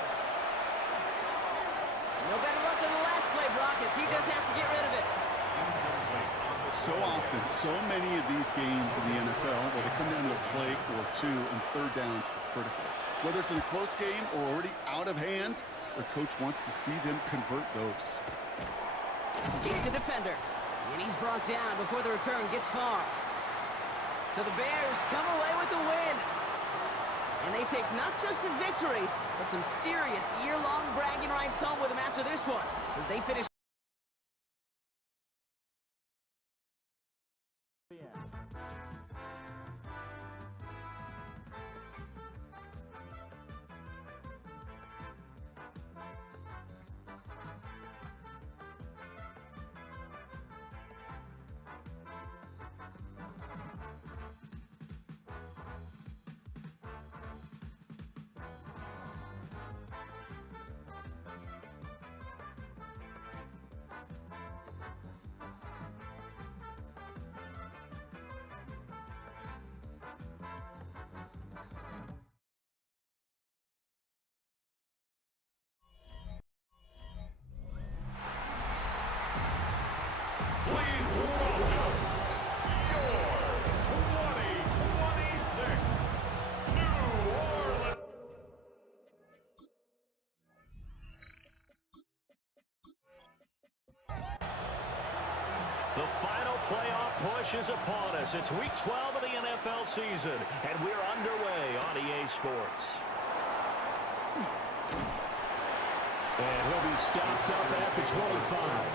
No better luck than the last play, Brock, as he just has to get rid of it. So often, so many of these games in the NFL, where they come down to a play or 2 and 3rd downs are critical. Whether it's in a close game or already out of hand, their coach wants to see them convert those. Escapes the defender, and he's brought down before the return gets far. So the Bears come away with the win. And they take not just a victory, but some serious year-long bragging rights home with them after this one, as they finish. Please welcome your 2026 New Orleans. The final playoff push is upon us. It's week 12 of the NFL season, and we're underway on EA Sports. And he'll be stopped up at the 25.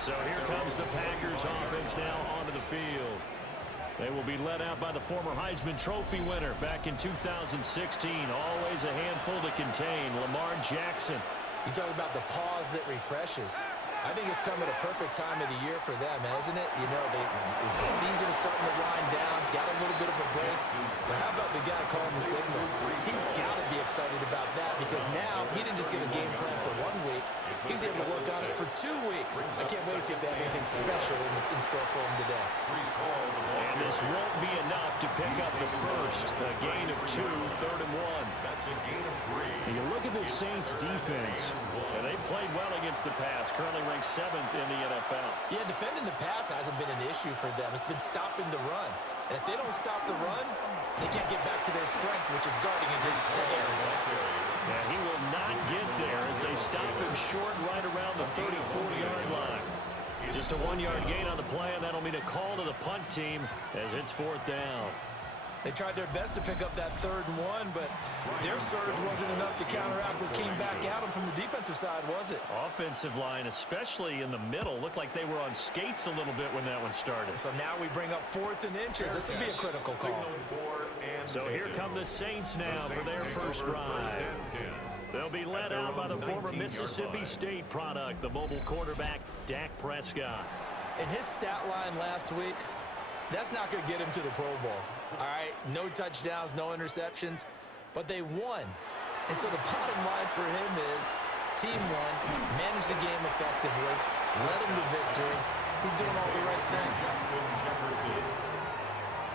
So here comes the Packers offense now onto the field. They will be led out by the former Heisman Trophy winner back in 2016. Always a handful to contain, Lamar Jackson. You talk about the pause that refreshes. I think it's come at a perfect time of the year for them, hasn't it? You know, it's the season is starting to wind down, got a little bit of a break. But how about the guy calling the signals? He's got to be excited about that because now he didn't just get a game plan for 1 week. He's able to work on it for 2 weeks. I can't wait to see if they have anything special in store for him today. And this won't be enough to pick up the first. A gain of 2, 3rd and 1. That's a gain of 3. And you look at the Saints defense, and they played well against the pass, currently ranked 7th in the NFL. Yeah, defending the pass hasn't been an issue for them. It's been stopping the run. And if they don't stop the run, they can't get back to their strength, which is guarding against the air attack. And he will not get there as they stop him short right around the 30, 40-yard line. Just a 1-yard gain on the play, and that'll mean a call to the punt team as it's 4th down. They tried their best to pick up that 3rd and 1, but their surge wasn't enough to counteract what came back at them from the defensive side, was it? Offensive line, especially in the middle, looked like they were on skates a little bit when that one started. So now we bring up 4th and inches. This would be a critical call. So here come the Saints now for their first drive. They'll be led out by the former Mississippi State product, the mobile quarterback, Dak Prescott. In his stat line last week, that's not going to get him to the Pro Bowl. All right, no touchdowns, no interceptions, but they won. And so the bottom line for him is team won, managed the game effectively, led him to victory. He's doing all the right things.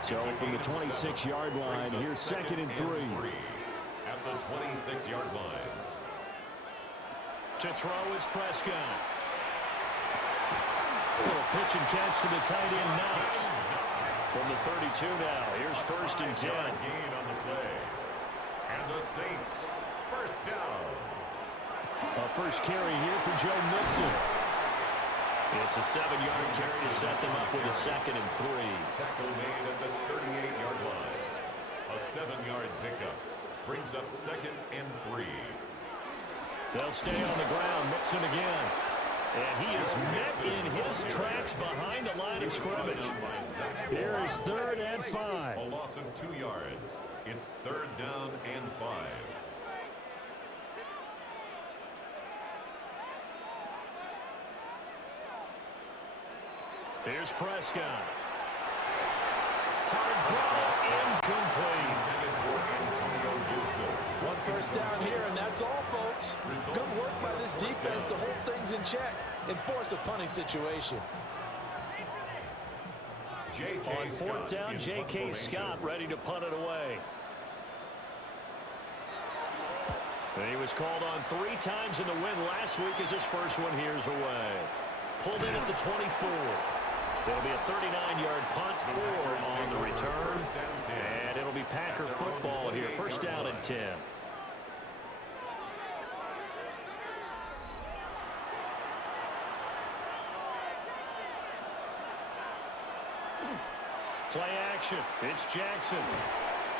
So from the 26-yard line, here's 2nd and 3. At the 26-yard line. To throw is Prescott. Little pitch and catch to the tight end, Knox. From the 32 now, here's 1st and 10. Gain on the play. And the Saints, first down. A first carry here for Joe Mixon. It's a 7-yard carry to set them up with a 2nd and 3. Tackle made at the 38-yard line. A 7-yard pickup brings up 2nd and 3. They'll stay on the ground. Mixon again. And he is met in his tracks behind the line of scrimmage. Here is 3rd and 5. A loss of 2 yards. It's 3rd down and 5. Here's Prescott. Hard throw, incomplete. One first down here, and that's all, folks. Good work by this defense to hold things in check and force a punting situation. On 4th down, J.K. Scott ready to punt it away. And he was called on 3 times in the win last week as his first one here's away. Pulled in at the 24. There'll be a 39-yard punt, 4 on the return. And it'll be Packer football here. First down and 10. Play action. It's Jackson.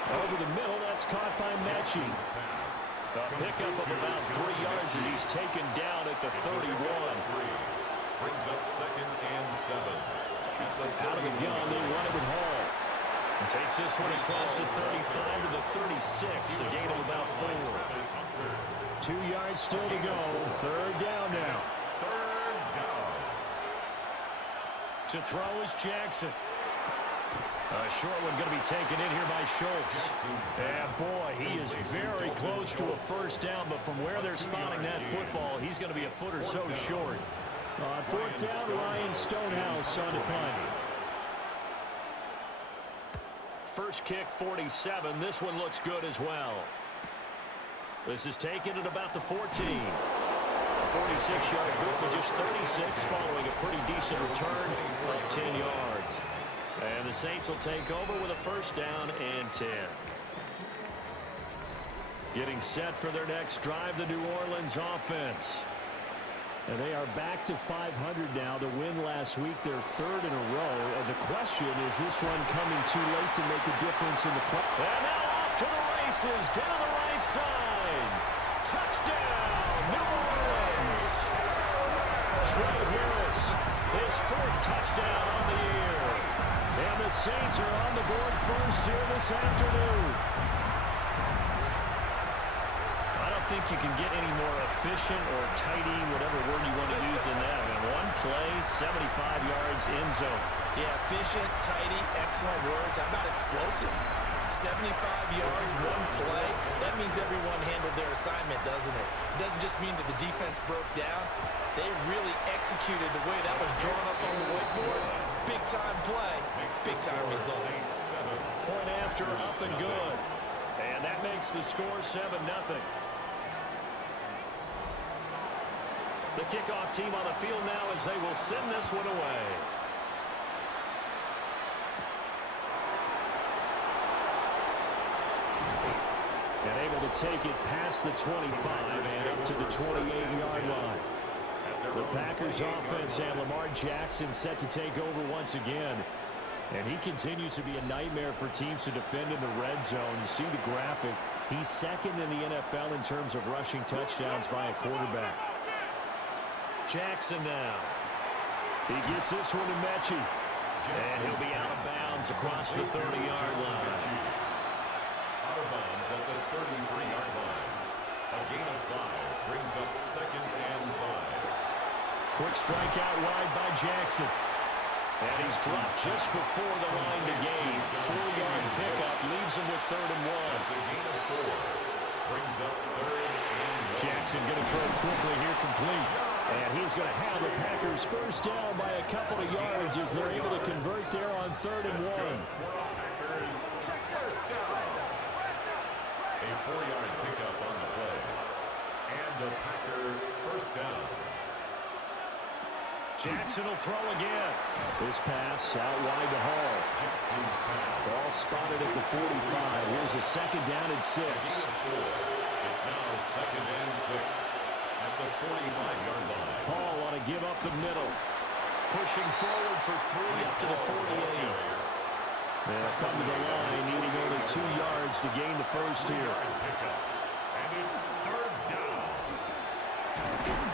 Over the middle, that's caught by Mechie. A pickup of about 3 yards as he's taken down at the 31. Brings up 2nd and 7. Out of the gun, they run it with Hall. And takes this one across the 35 to the 36, a gain of about 4. 2 yards still to go. 3rd down now. 3rd down. To throw is Jackson. A short one going to be taken in here by Schultz. And boy, he is very close to a 1st down, but from where they're spotting that football, he's going to be a foot or so short. On 4th down, Ryan Stonehouse on the punt. First kick, 47. This one looks good as well. This is taken at about the 14. A 46-yard boot, but just 36 following a pretty decent return of 10 yards. And the Saints will take over with a 1st down and 10. Getting set for their next drive, the New Orleans offense. And they are back to 500 now. The win last week, their 3rd in a row. And the question, is this one coming too late to make a difference in the play? And now off to the races, down the right side. Touchdown, New Orleans. Trey Harris, his 4th touchdown on the year. And the Saints are on the board first here this afternoon. I don't think you can get any more efficient or tidy, whatever word you want to use in that. And one play, 75 yards in zone. Yeah, efficient, tidy, excellent words. How about explosive? 75 yards, one play. That means everyone handled their assignment, doesn't it? It doesn't just mean that the defense broke down. They really executed the way that was drawn up on the whiteboard. Big-time play, big-time result. Point after, up and good. And that makes the score 7-0. The kickoff team on the field now as they will send this one away. And able to take it past the 25 and up to the 28-yard line. The Packers offense and Lamar Jackson set to take over once again. And he continues to be a nightmare for teams to defend in the red zone. You see the graphic. He's 2nd in the NFL in terms of rushing touchdowns by a quarterback. Jackson now. He gets this one to Mechie. And he'll be out of bounds across the 30-yard line. Out of bounds at the 33-yard line. A gain of 5 brings up 2nd and 5. Quick strike out wide by Jackson. And he's dropped just before the line to gain. 4-yard pickup leaves him with 3rd and 1. A gain of 4 brings up 3rd and 1. Jackson going to throw quickly here, complete. And he's going to have the Packers 1st down by a couple of yards as they're able to convert there on 3rd and 1. Packers 1st down. A 4-yard pickup on the play. And the Packer 1st down. Jackson will throw again. This pass out wide to Hall. Jackson's pass. Ball spotted at the 45. Here's a 2nd down and 6. It's now 2nd and 6 at the 45-yard line. Hall want to give up the middle. Pushing forward for 3 up to the 48. They'll come to the line, needing only 2 yards to gain the 1st here. And it's 3rd down.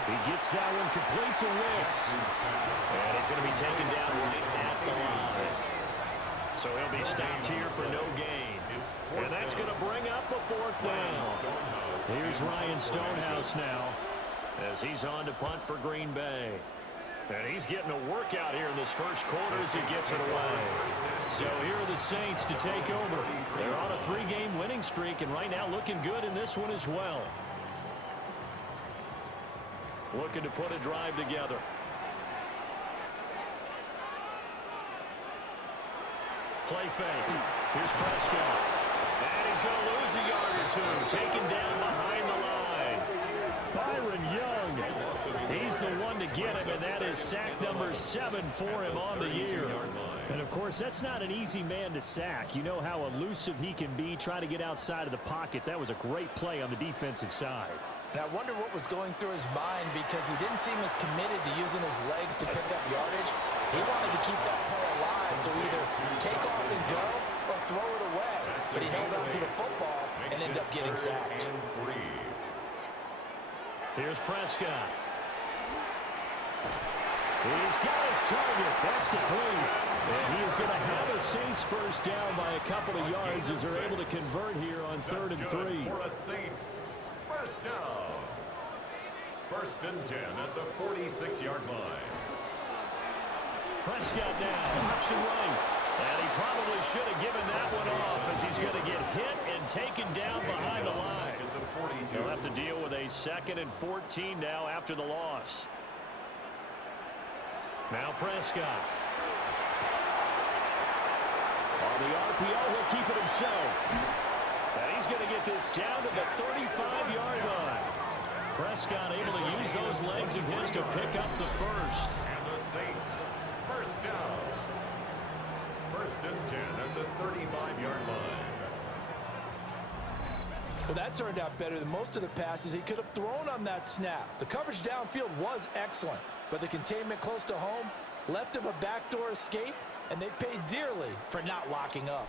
He gets that one complete to Wicks. And he's going to be taken down right at the line. So he'll be stopped here for no gain. And that's going to bring up a 4th down. Here's Ryan Stonehouse now as he's on to punt for Green Bay. And he's getting a workout here in this 1st quarter as he gets it away. So here are the Saints to take over. They're on a 3-game winning streak and right now looking good in this one as well. Looking to put a drive together. Play fake. Here's Prescott. And he's going to lose a yard or 2. Taken down behind the line. Byron Young. He's the one to get him, and that is sack number 7 for him on the year. And, of course, that's not an easy man to sack. You know how elusive he can be, try to get outside of the pocket. That was a great play on the defensive side. And I wonder what was going through his mind because he didn't seem as committed to using his legs to pick up yardage. He wanted to keep that play alive, so either take off and go or throw it away. but he held on to the football and ended up getting sacked. Here's Prescott. He's got his target. That's complete. And he is going to have a Saints first down by a couple of yards as they're able to convert here on 3rd and 3. For a Saints first down. 1st and 10 at the 46-yard line. Prescott now, option right. And he probably should have given that one off as he's going to get hit and taken down behind the line. He'll have to deal with a 2nd and 14 now after the loss. Now Prescott. On the RPO, he'll keep it himself. And he's going to get this down to the 35-yard line. Prescott able to use those legs of his to pick up the first. And the Saints first down. 1st and 10 at the 35-yard line. Well, that turned out better than most of the passes he could have thrown on that snap. The coverage downfield was excellent, but the containment close to home left him a backdoor escape, and they paid dearly for not locking up.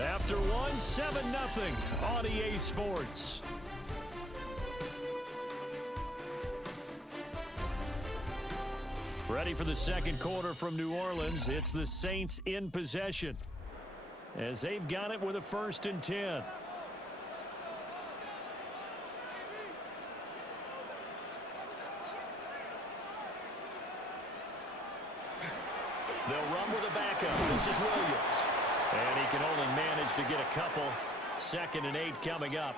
After one, 7-0 on EA Sports. Ready for the second quarter from New Orleans. It's the Saints in possession as they've got it with a 1st and 10. They'll run with a backup. This is Williams. And he can only manage to get a couple. 2nd and 8 coming up.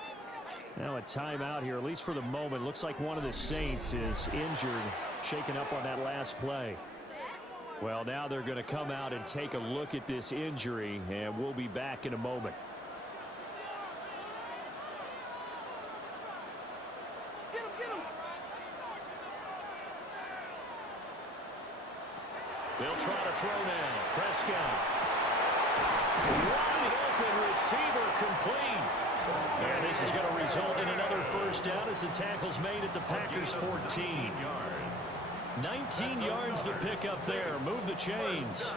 Now a timeout here, at least for the moment. Looks like one of the Saints is injured, shaken up on that last play. Well, now they're going to come out and take a look at this injury, and we'll be back in a moment. They'll try to throw now. Prescott. Wide open receiver complete. And this is going to result in another first down as the tackle's made at the Packers' 14. 19 yards the pickup there. Move the chains.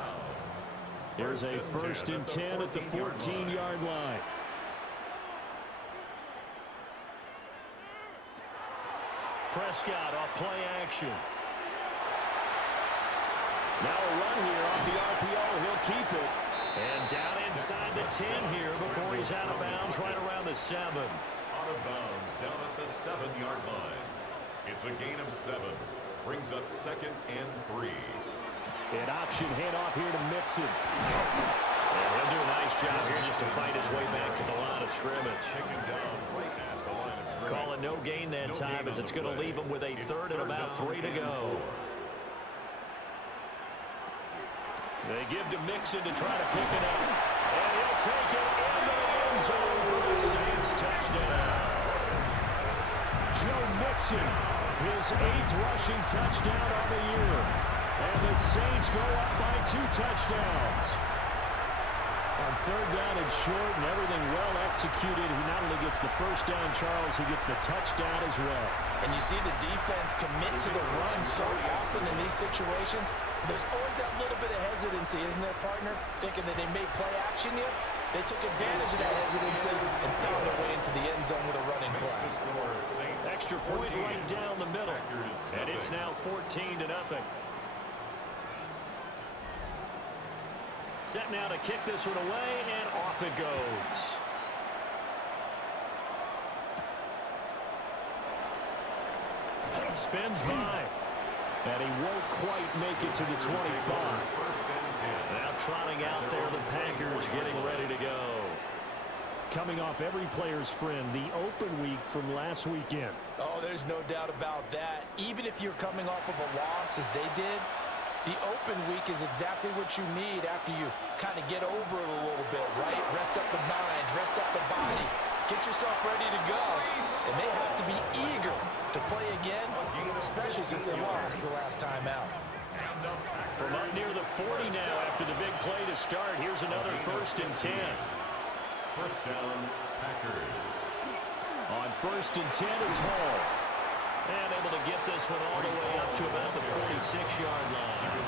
Here's a 1st and 10 at the 14-yard line. Prescott off play action. Now a run here off the RPO. He'll keep it. And down inside the 10 here before he's out of bounds right around the 7. Out of bounds down at the 7-yard line. It's a gain of 7. Brings up 2nd and 3. An option handoff here to Mixon. And he'll do a nice job here just to fight his way back to the line of scrimmage. Taken down right at the line of scrimmage. Calling no gain that time as it's going to leave him with a 3rd and about 3 to go. They give to Mixon to try to pick it up. And he'll take it into the end zone for the Saints touchdown. Joe Mixon, his 8th rushing touchdown on the year. And the Saints go up by 2 touchdowns. On 3rd down and short and everything well executed, he not only gets the first down, Charles, he gets the touchdown as well. And you see the defense commit to the run so often in these situations. There's always that little bit of hesitancy, isn't there, partner? Thinking that they may play action yet. They took advantage of that hesitancy and found their way into the end zone with a running play. Extra point right down the middle. And it's now 14-0. Set now to kick this one away, and off it goes. Spins by. And he won't quite make it to the 25. Now trotting out there, the Packers getting ready to go. Coming off every player's friend, the open week from last weekend. Oh, there's no doubt about that. Even if you're coming off of a loss, as they did, the open week is exactly what you need after you kind of get over it a little bit, right? Rest up the mind, rest up the body, get yourself ready to go. And they have to be eager to play again, especially since they lost the last time out. From up near the 40 now after the big play to start, here's another 1st and 10. First down, Packers. On 1st and 10 is Hall. And able to get this one all the way up to about the 46-yard line.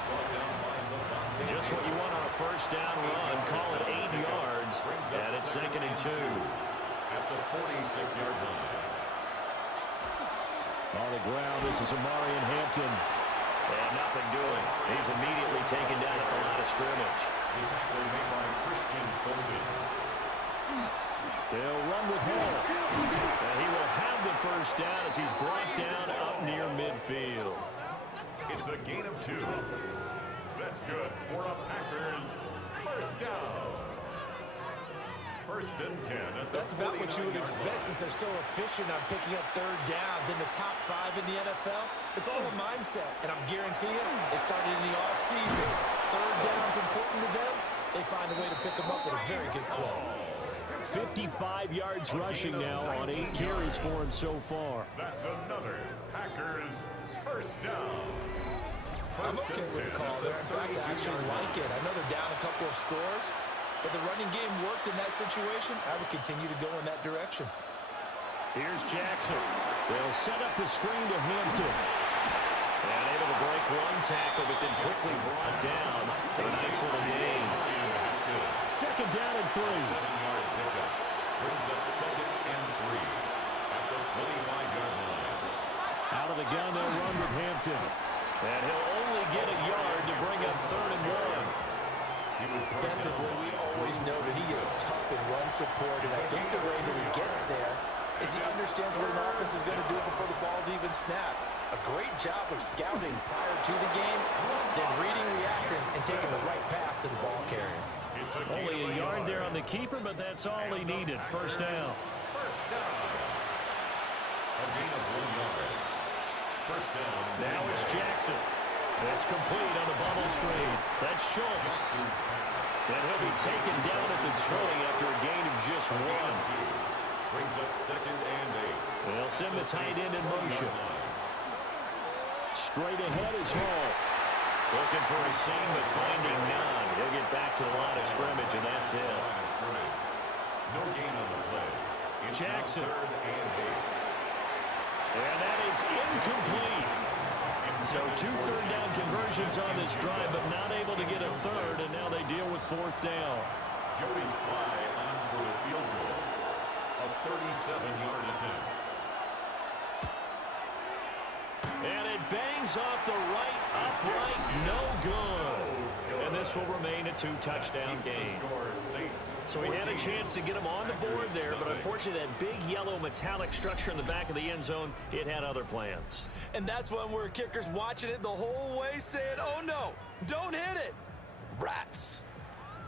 Just what you want on a first down run. Call it 8 yards, and it's 2nd and 2. At the 46-yard line. On the ground, this is Amarian Hampton. And nothing doing. He's immediately taken down at the line of scrimmage. The tackle made by Christian Fulton. They'll run with Hall. And he will have the first down as he's brought down up near midfield. It's a gain of 2. That's good for a Packers first down. 1st and 10. That's about what you would expect since they're so efficient on picking up 3rd downs in the top 5 in the NFL. It's all a mindset, and I'm guarantee you, they started in the offseason. 3rd down's important to them. They find a way to pick them up at a very good clip. 55 yards rushing now on 8 carries for him so far. That's another Packers first down. I'm okay with the call there. In fact, I actually like it. I know they're down a couple of scores, but the running game worked in that situation. I would continue to go in that direction. Here's Jackson. They'll set up the screen to Hampton. And able to break one tackle, but then quickly brought down for a nice little gain. 2nd down and 3. 7-yard pickup. Brings up 2nd and 3 at the 25-yard line. Out of the gun, they'll run with Hampton. And he'll only get a yard to bring up 3rd and 1. Defensively, we always know that he is tough in run support, and I think the way that he gets there is he understands what an offense is going to do before the ball's even snapped. A great job of scouting prior to the game, then reading, reacting, and taking the right path to the ball carrier. Only a yard there on the keeper, but that's all he needed. First down. First down. A gain of 1 yard. First down. Now it's Jackson. It's complete on the bubble screen. That's Schultz. And he'll be taken down at the 20 after a gain of just 1. Brings up 2nd and 8. They'll send the tight end in motion. Straight ahead is Hall. Looking for a seam, but finding none. He'll get back to the line of scrimmage, and that's it. No gain on the play. It's Jackson. 3rd and 8. And that is incomplete. So 2 third-down conversions on this drive, but not able to get a third, and now they deal with 4th down. Jody Sly on for the field goal. A 37-yard attempt. And it bangs off the right upright, no good. And this will remain a 2-touchdown game. So he had a chance to get him on the board there, but unfortunately that big yellow metallic structure in the back of the end zone, it had other plans. And that's when we're kickers watching it the whole way saying, oh no, don't hit it. Rats.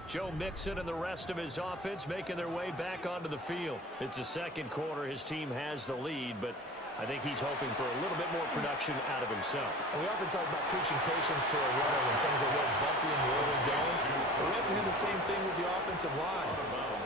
Joe Mixon and the rest of his offense making their way back onto the field. It's the 2nd quarter. His team has the lead, but I think he's hoping for a little bit more production out of himself. And we often talk about preaching patience to a runner when things are a little bumpy in the early going. But we have to do the same thing with the offensive line.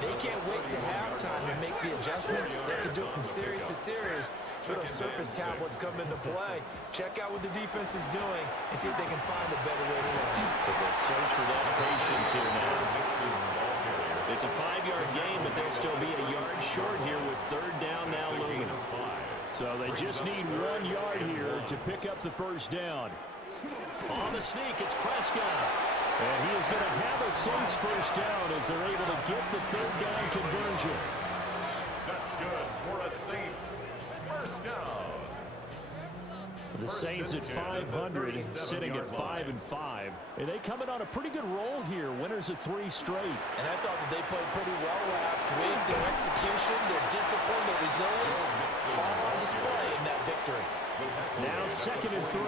They can't wait to halftime and make the adjustments. They have to do it from series to series. So those surface tablets come into play. Check out what the defense is doing and see if they can find a better way to win. So they'll search for that patience here now. It's a 5-yard gain, but they'll still be a yard short here with 3rd down now looming. So they just need 1 yard here to pick up the first down. On the sneak, it's Prescott. And he is going to have a Saints first down as they're able to get the 3rd down conversion. That's good for a Saints first down. The Saints at 500 and sitting at 5-5. And they coming on a pretty good roll here. Winners of 3 straight. And I thought that they played pretty well last week. Their execution, their discipline, their resilience, all on display in that victory. Now 2nd and 3.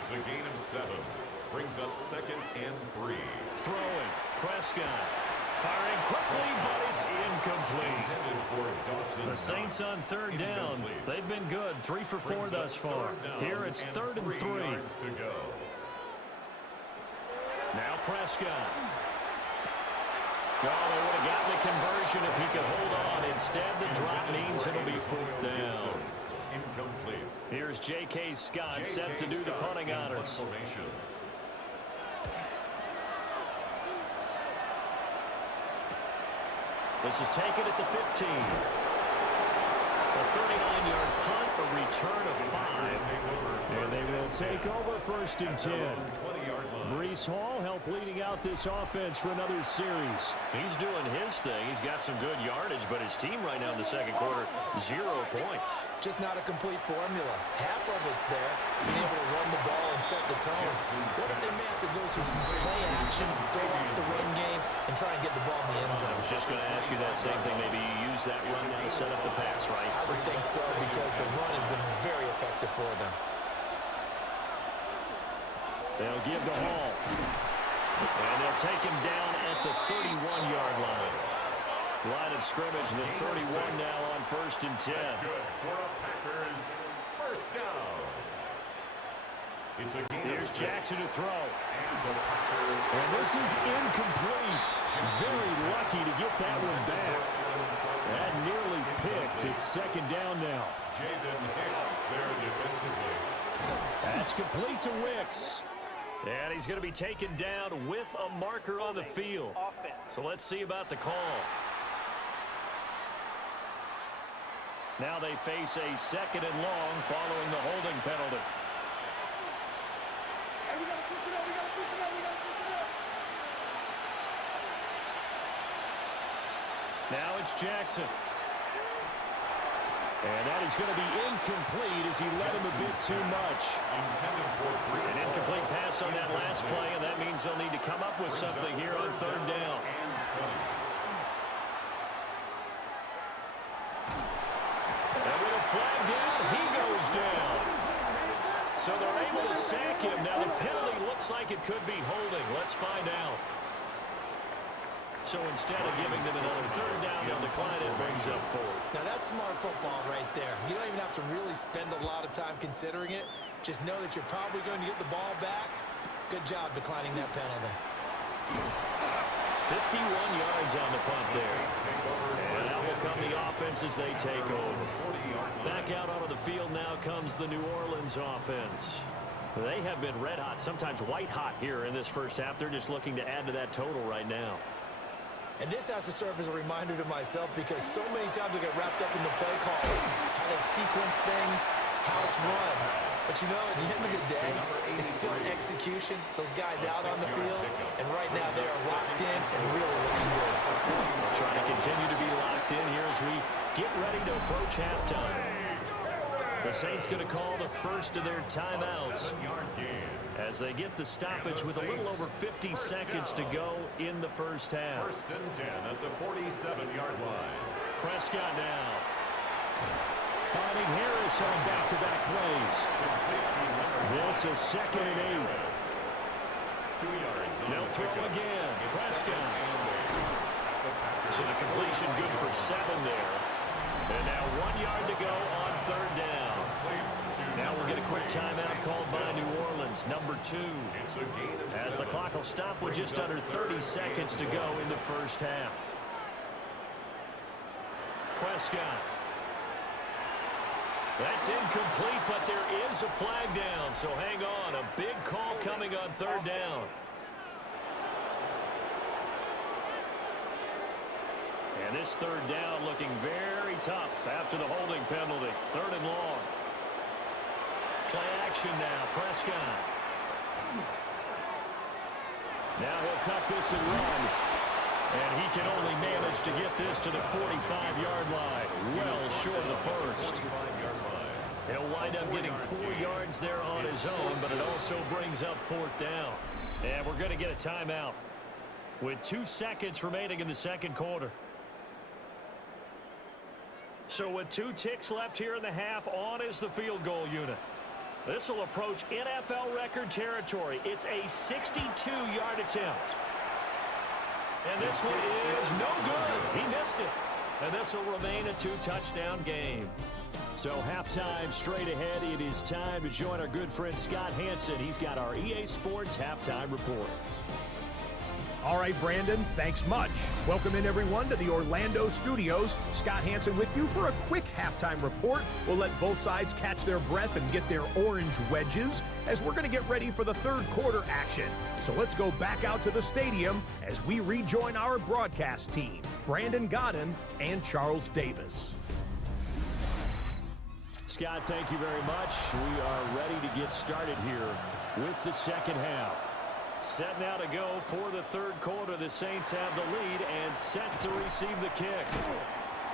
It's a gain of 7. Brings up 2nd and 3. Throwing. Prescott. Firing quickly, but it's incomplete. The Saints on 3rd down. They've been good. 3 for 4 thus far. Here it's 3rd and 3. Now Prescott. Oh, they would have gotten the conversion if he could hold on. Instead, the drop means it'll be 4th down. Incomplete. Here's J.K. Scott set to do the punting honors. This is taken at the 15. A 39-yard punt, a return of 5. And they will take over 1st and 10. Breece Hall helped leading out this offense for another series. He's doing his thing. He's got some good yardage, but his team right now in the second quarter, 0 points. Just not a complete formula. Half of it's there, being able to run the ball and set the tone. What if they may have to go to some play action, throw out the run game, and try and get the ball in the end zone? I was just going to ask you that same thing. Maybe you use that run now to set up the pass, right? I would think so, because the run has been very effective for them. They'll give to Hall. And they'll take him down at the 31-yard line. Line of scrimmage, the 31 now on 1st and 10. That's good for a Packers first down. It's a Here's Jackson to throw. And this is incomplete. Very lucky to get that one back. That nearly picked. It's 2nd down now. Jaden Hicks there defensively. That's complete to Wicks. And he's going to be taken down with a marker on the field. So let's see about the call. Now they face a 2nd and long following the holding penalty. Now it's Jackson. And that is going to be incomplete as he led him a bit too much. An incomplete pass on that last play, and that means they'll need to come up with something here on 3rd down. And with a flag down, he goes down. So they're able to sack him. Now the penalty looks like it could be holding. Let's find out. So instead of giving them another 3rd down, they'll decline it, brings up 4. Now that's smart football right there. You don't even have to really spend a lot of time considering it. Just know that you're probably going to get the ball back. Good job declining that penalty. 51 yards on the punt there. And that will come the offense as they take over. Back out onto the field now comes the New Orleans offense. They have been red hot, sometimes white hot here in this first half. They're just looking to add to that total right now. And this has to serve as a reminder to myself, because so many times I get wrapped up in the play call, how they sequence things, how it's run. But you know, at the end of the day, it's still execution. Those guys out on the field, and right now they are locked in and really looking good. Trying to continue to be locked in here as we get ready to approach halftime. The Saints going to call the first of their timeouts as they get the stoppage with a little over 50 seconds to go in the first half. 1st and 10 at the 47-yard line. Prescott now. Finding Harris on back-to-back plays. This is 2nd and 8. 2 yards. They'll throw again. Prescott. So the completion good for 7 there. And now 1 yard to go on 3rd down. Now we'll get a quick timeout called by New Orleans, number 2. As the clock will stop with just under 30 seconds to go in the first half. Prescott. That's incomplete, but there is a flag down, so hang on. A big call coming on 3rd down. And this 3rd down looking very tough after the holding penalty. 3rd and long. Play action now, Prescott. Now he'll tuck this and run. And he can only manage to get this to the 45-yard line. Well short of the first. He'll wind up getting 4 yards there on his own, but it also brings up 4th down. And we're going to get a timeout with 2 seconds remaining in the second quarter. So with 2 ticks left here in the half, on is the field goal unit. This will approach NFL record territory. It's a 62-yard attempt. And this one is no good. He missed it. And this will remain a 2-touchdown game. So halftime straight ahead. It is time to join our good friend Scott Hanson. He's got our EA Sports halftime report. All right, Brandon, thanks much. Welcome in, everyone, to the Orlando studios. Scott Hanson with you for a quick halftime report. We'll let both sides catch their breath and get their orange wedges as we're going to get ready for the third quarter action. So let's go back out to the stadium as we rejoin our broadcast team, Brandon Godden and Charles Davis. Scott, thank you very much. We are ready to get started here with the second half. Set now to go for the third quarter. The Saints have the lead and set to receive the kick.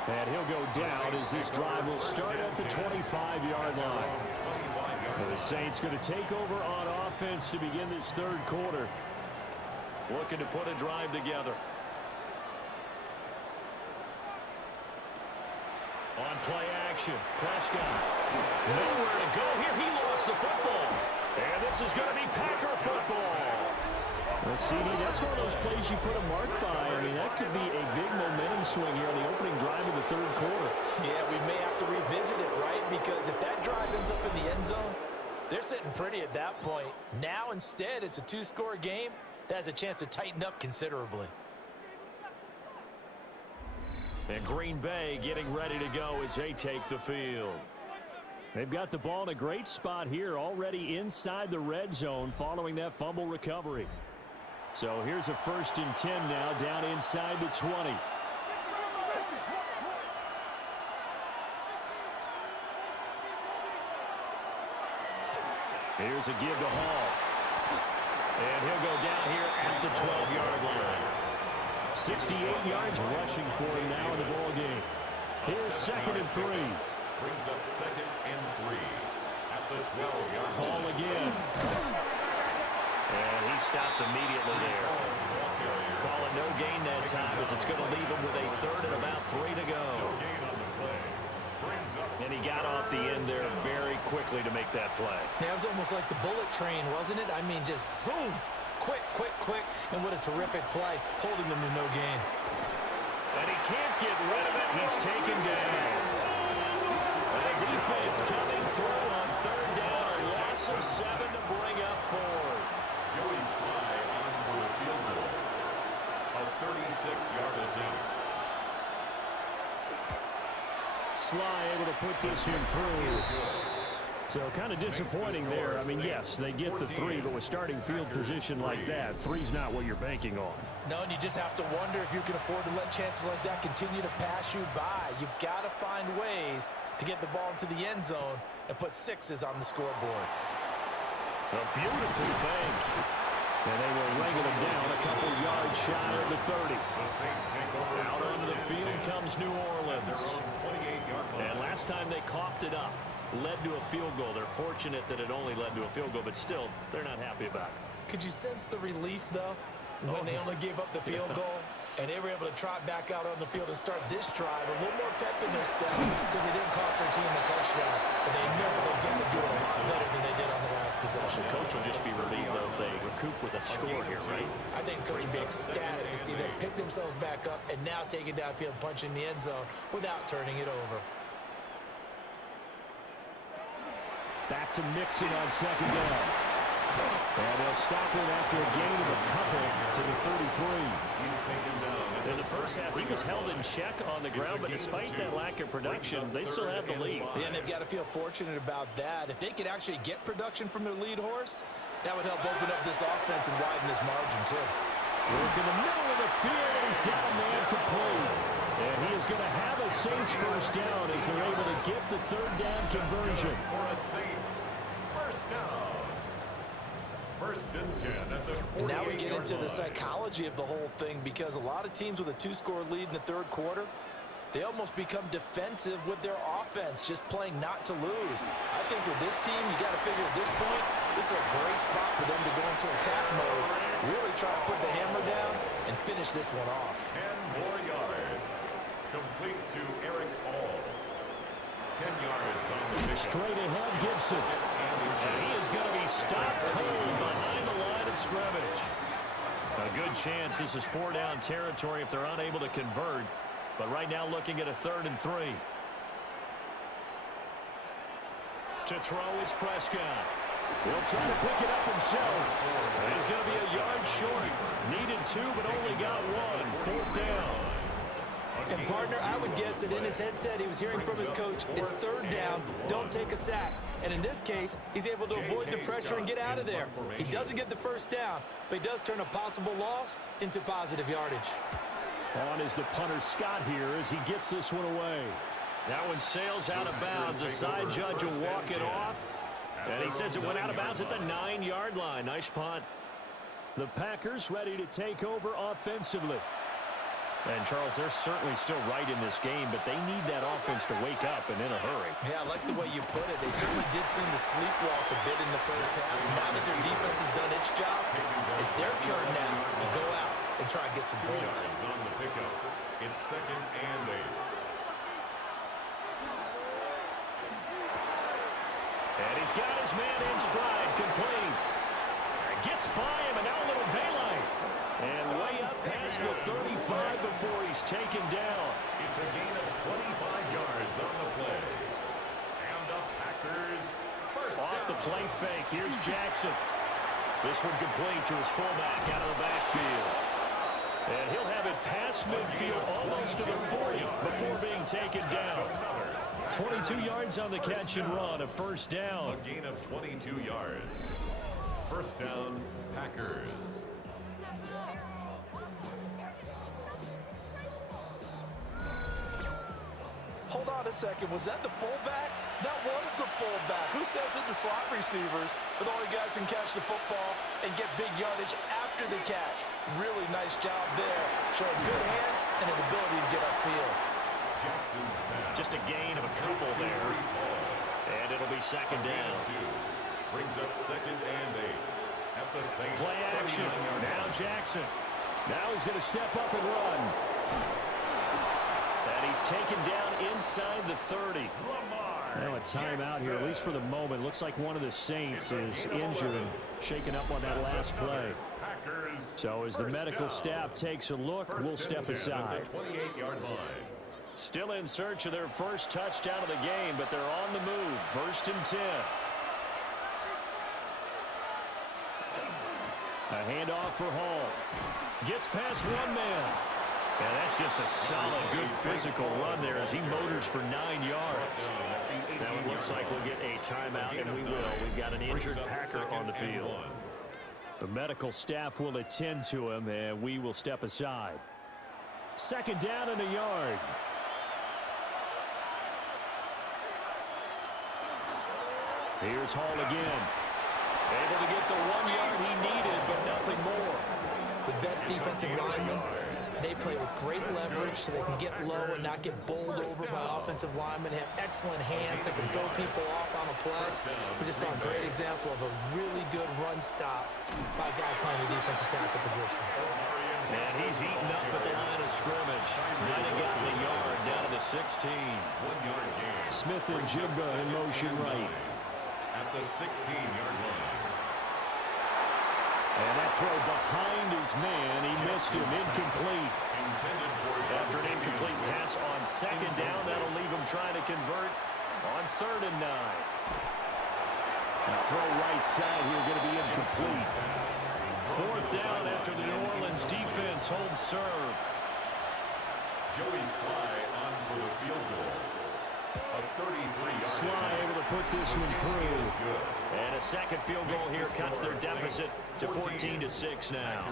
And he'll go down as this drive will start at the 25-yard line. And the Saints going to take over on offense to begin this third quarter. Looking to put a drive together. On play action, Prescott. Nowhere to go here. He lost the football. And this is going to be Packer football. Well, CD, that's one of those plays you put a mark by. I mean, that could be a big momentum swing here on the opening drive of the third quarter. Yeah, we may have to revisit it, right? Because if that drive ends up in the end zone, they're sitting pretty at that point. Now, instead, it's a two-score game. That has a chance to tighten up considerably. And Green Bay getting ready to go as they take the field. They've got the ball in a great spot here, already inside the red zone following that fumble recovery. So here's a 1st and 10 now, down inside the 20. Here's a give to Hall. And he'll go down here at the 12-yard line. 68 yards rushing for him now in the ball game. Here's 2nd and 3. Brings up 2nd and 3 at the 12-yard line. Ball again. And he stopped immediately there. Calling no gain that time as it's going to leave him with a 3rd and about 3 to go. And he got off the end there very quickly to make that play. Yeah, it was almost like the bullet train, wasn't it? I mean, just zoom. Quick, quick, quick. And what a terrific play, holding them to no gain. And he can't get rid of it. He's taken down. And the defense coming through on 3rd down. A loss of 7 to bring up 4th. Joey Sly on for the field goal. A 36-yard attempt. Sly able to put this one through. So kind of disappointing there. I mean, yes, they get the 3, but with starting field position like that, 3's not what you're banking on. No, and you just have to wonder if you can afford to let chances like that continue to pass you by. You've got to find ways to get the ball into the end zone and put 6s on the scoreboard. A beautiful fake. And they will wrangle him down a couple yards shy of the 30. Out onto the field comes New Orleans. And last time they coughed it up, led to a field goal. They're fortunate that it only led to a field goal, but still, they're not happy about it. Could you sense the relief, though, when they only gave up the field goal? And they were able to trot back out on the field and start this drive. A little more pep in their step because it didn't cost their team a touchdown. But they know they've got to do it a lot better than they did on the last possession. The coach will just be relieved, though, if they recoup with a score here, right? I think coach will be ecstatic to see them pick themselves back up and now take it downfield, punch in the end zone without turning it over. Back to Mixon on 2nd down. And they'll stop him after a gain of a couple to the 33. In the first half, he was held in check on the ground, but despite that lack of production, they still have the lead. Yeah, and they've got to feel fortunate about that. If they could actually get production from their lead horse, that would help open up this offense and widen this margin, too. Look in the middle of the field, and he's got a man complete. And he is going to have a Saints 1st down as they're able to get the 3rd down conversion. For a Saints 1st down. 1st and 10 at the 48-yard line. And now we get into the psychology of the whole thing, because a lot of teams with a 2-score lead in the 3rd quarter, they almost become defensive with their offense, just playing not to lose. I think with this team, you got to figure at this point, this is a great spot for them to go into attack mode, really try to put the hammer down and finish this one off. 10 more yards. Complete to Eric Hall. 10 yards on the pickup. Straight ahead, Gibson. And he is going to be stopped cold behind the line of scrimmage. A good chance this is 4-down territory if they're unable to convert. But right now looking at a 3rd and 3. To throw is Prescott. He'll try to pick it up himself. And he's going to be a yard short. Needed 2, but only got 1. 4th down. And, partner, I would guess that in his headset he was hearing from his coach, it's 3rd down, don't take a sack. And in this case, he's able to avoid the pressure and get out of there. He doesn't get the 1st down, but he does turn a possible loss into positive yardage. On is the punter Scott here as he gets this one away. That one sails out of bounds. The side judge will walk it off. And he says it went out of bounds at the 9-yard line. Nice punt. The Packers ready to take over offensively. And, Charles, they're certainly still right in this game, but they need that offense to wake up and in a hurry. Yeah, I like the way you put it. They certainly did seem to sleepwalk a bit in the first half. Now that their defense has done its job, it's their turn now to go out and try and get some points. On the pickup. It's 2nd and 8. And he's got his man in stride, complete. Gets by him, and now a little daylight. And way up past the 35 before he's taken down. It's a gain of 25 yards on the play. And the Packers first Off down. the play fake, here's Jackson. This one complete to his fullback out of the backfield. And he'll have it past midfield almost to the 40 before being taken down. 22 yards on the catch and run, a first down. A gain of 22 yards. First down, Packers. Hold on a second. Was that the fullback? That was the fullback. Who says it? The slot receivers are the only guys who can catch the football and get big yardage after the catch. Really nice job there. Showing good hands and an ability to get upfield. Jackson's pass. Just a gain of a couple there. And it'll be second down. Brings up 2nd and 8. At the Saints. Play action. Now Jackson. Now he's going to step up and run. And he's taken down inside the 30. Now a timeout here, at least for the moment. Looks like one of the Saints is injured and shaken up on that last play. So as the medical staff takes a look, we'll step aside. 28-yard line. Still in search of their first touchdown of the game, but they're on the move. 1st and 10. A handoff for Hall. Gets past one man. And that's just a solid, good physical run there as he motors for 9 yards. Now it looks like we'll get a timeout, and we will. We've got an injured Packer on the field. The medical staff will attend to him, and we will step aside. 2nd down and a yard. Here's Hall again. Able to get the 1 yard he needed, but nothing more. The best defensive linemen, they play with great leverage so they can get low and not get bowled over by offensive linemen. They have excellent hands. They can throw people off on a play. We just saw a great example of a really good run stop by a guy playing the defensive tackle position. And he's eaten up at the line of scrimmage. Might have gotten a yard down to the 16. 1 yard gain. Smith and Jigba in motion right. At the 16-yard line. And that throw behind his man. He missed him. Incomplete. After an incomplete pass on 2nd down, that'll leave him trying to convert on 3rd and 9. Now throw right side here, going to be incomplete. 4th down after the New Orleans defense holds serve. Joey Sly on for the field goal. A 33-yard. Sly able to put this one through. And a second field goal here cuts their deficit to 14-6 now.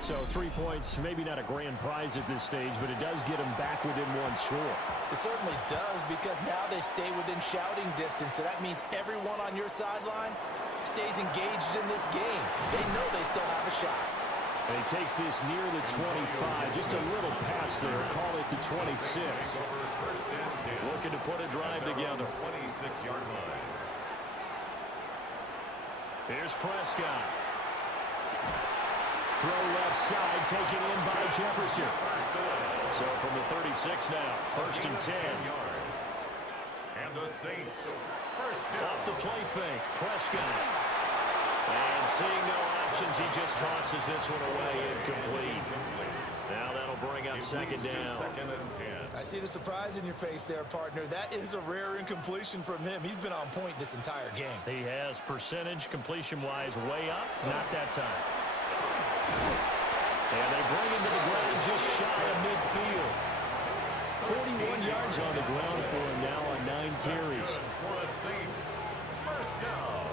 So 3 points, maybe not a grand prize at this stage, but it does get them back within one score. It certainly does, because now they stay within shouting distance. So that means everyone on your sideline stays engaged in this game. They know they still have a shot. And he takes this near the 25. Just a little pass there. Call it the 26. Looking to put a drive together. 26-yard line. Here's Prescott. Throw left side, taken in by Jefferson. So from the 36 now, 1st and 10. And the Saints first down. Off the play fake, Prescott. And seeing no options, he just tosses this one away, incomplete. Now that'll bring up 2nd down. 2nd and 10. I see the surprise in your face there, partner. That is a rare incompletion from him. He's been on point this entire game. He has percentage completion-wise way up, not that time. And they bring him to the ground just shy of midfield. 41 yards on the ground for him now on 9 carries. For the Saints, first down.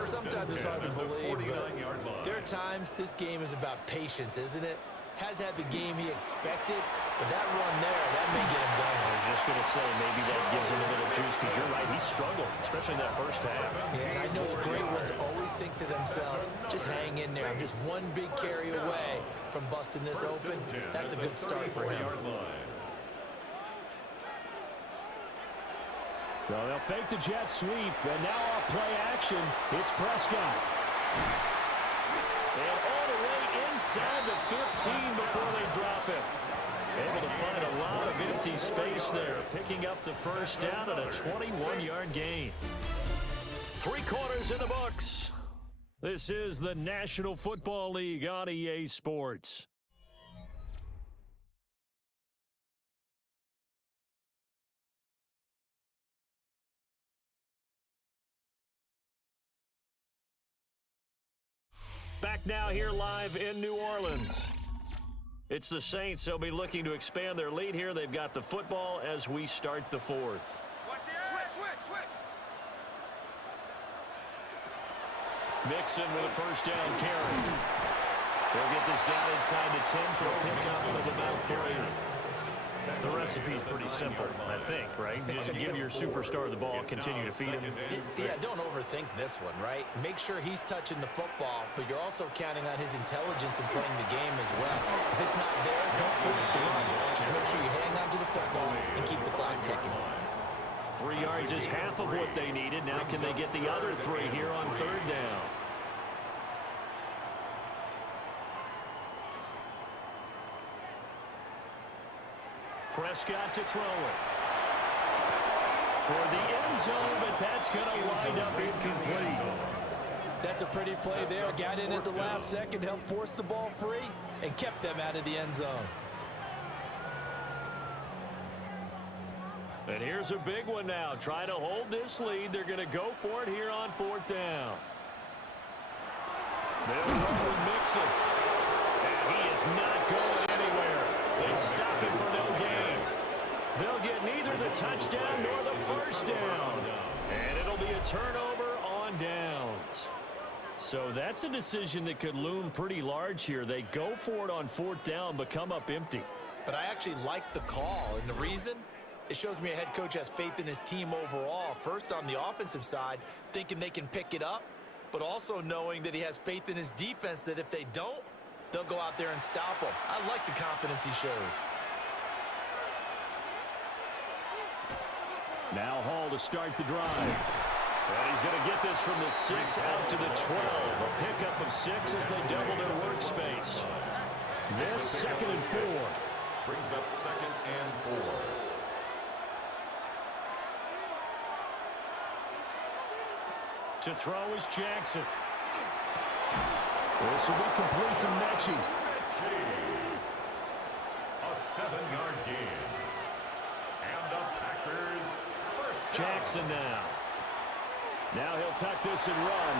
Sometimes it's hard to believe, but there are times this game is about patience, isn't it? has had the game he expected, but that run there, that may get him going. I was just going to say, maybe that gives him a little juice, because you're right, he struggled, especially in that first half. Yeah, and I know the great ones always think to themselves, just hang in there. I'm just one big carry away from busting this open. That's a good start for him. So they'll fake the jet sweep, and now off play action, it's Prescott. And all the way inside the 15 before they drop it. Able to find a lot of empty space there, picking up the first down and a 21-yard gain. 3 quarters in the books. This is the National Football League on EA Sports. Back now here live in New Orleans. It's the Saints. They'll be looking to expand their lead here. They've got the football as we start the 4th. Switch. Mixon with a first down carry. They'll get this down inside the 10 for a pickup of about 3. The recipe's pretty simple, I think, right? Just give your superstar the ball, continue to feed him. Yeah, don't overthink this one, right? Make sure he's touching the football, but you're also counting on his intelligence in playing the game as well. If it's not there, don't force the run. Just make sure you hang on to the football and keep the clock ticking. 3 yards is half of what they needed. Now can they get the other 3 here on 3rd down? Prescott to throw it. Toward the end zone, but that's going to wind up incomplete. That's a pretty play there. Got in at the last second, helped force the ball free, and kept them out of the end zone. And here's a big one now. Trying to hold this lead. They're going to go for it here on 4th down. They'll run with Mixon. And he is not going anywhere. They stop him for no gain. They'll get neither the touchdown nor the first down. And it'll be a turnover on downs. So that's a decision that could loom pretty large here. They go for it on 4th down, but come up empty. But I actually like the call, and the reason? It shows me a head coach has faith in his team overall. First, on the offensive side, thinking they can pick it up, but also knowing that he has faith in his defense that if they don't, they'll go out there and stop them. I like the confidence he showed. Now Hall to start the drive. And he's going to get this from the 6 out to the 12. A pickup of 6 as they double their workspace. This 2nd and 4. Brings up 2nd and 4. To throw is Jackson. This will be complete to Mechie. A 7-yard gain. And the Packers first down. Jackson now. Now he'll tuck this and run.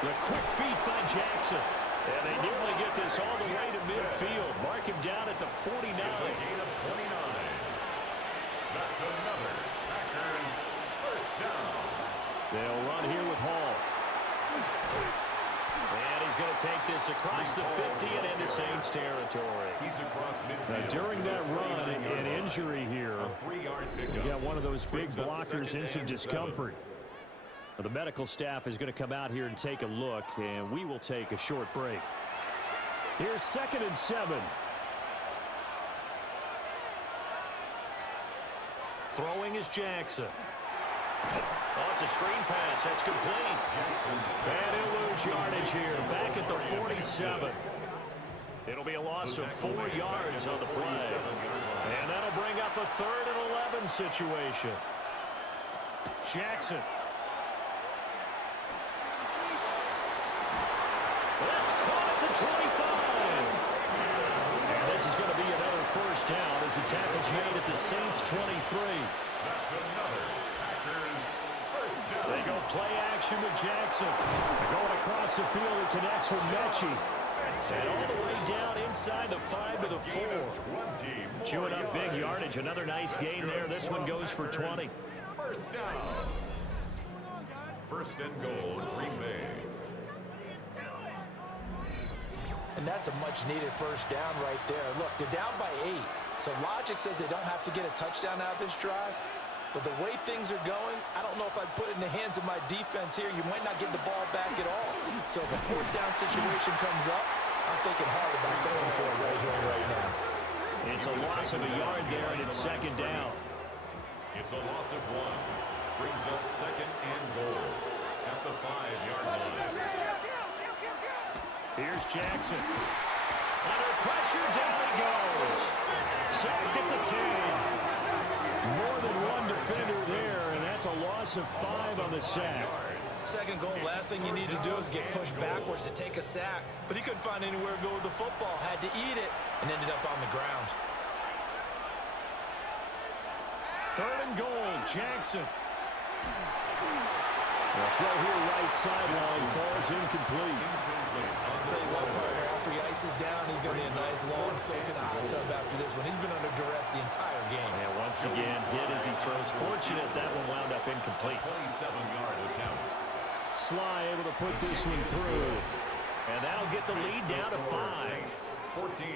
The quick feet by Jackson. And they nearly get this all the way to midfield. Mark him down at the 49. It's a gain of 29. That's another Packers first down. They'll run here with Hall. And he's going to take this across the 50 and into Saints territory. He's across midfield. Now, during that run, an injury here. You got one of those big blockers in some discomfort. Well, the medical staff is going to come out here and take a look, and we will take a short break. Here's 2nd and 7. Throwing is Jackson. Oh, it's a screen pass. That's complete. And he'll lose yardage here. Back at the 47. It'll be a loss of 4 yards on the play. And that'll bring up a 3rd and 11 situation. Jackson. That's caught at the 25. And this is going to be another first down as the tackle's made at the Saints 23. That's another Packers first down. They go play action with Jackson. They're going across the field. He connects with Mechie. And all the way down inside the 5 to the 4. Chewing up big yardage. Another nice gain there. This one goes for 20. First down. First and goal, Green Bay. that's a much-needed first down right there. Look, they're down by 8, so logic says they don't have to get a touchdown out of this drive. But the way things are going, I don't know if I'd put it in the hands of my defense here. You might not get the ball back at all. So if a fourth down situation comes up, I'm thinking hard about going for it right here, right now. It's a loss of a yard there, and it's second down. It's a loss of 1. Brings up second and goal at the 5-yard line. Here's Jackson. Under pressure, down he goes. Sacked at the 10. More than one defender there, and that's a loss of 5 on the sack. Second goal, last thing you need to do is get pushed backwards to take a sack. But he couldn't find anywhere to go with the football. Had to eat it and ended up on the ground. Third and goal, Jackson. The throw here right sideline falls incomplete. I'll tell you what, partner, after he ices down, he's going to need a nice long soak in the hot tub after this one. He's been under duress the entire game. And once again, hit as he throws. Fortunate that one wound up incomplete. 27-yard attempt. Sly able to put this one through. And that'll get the lead down to 5.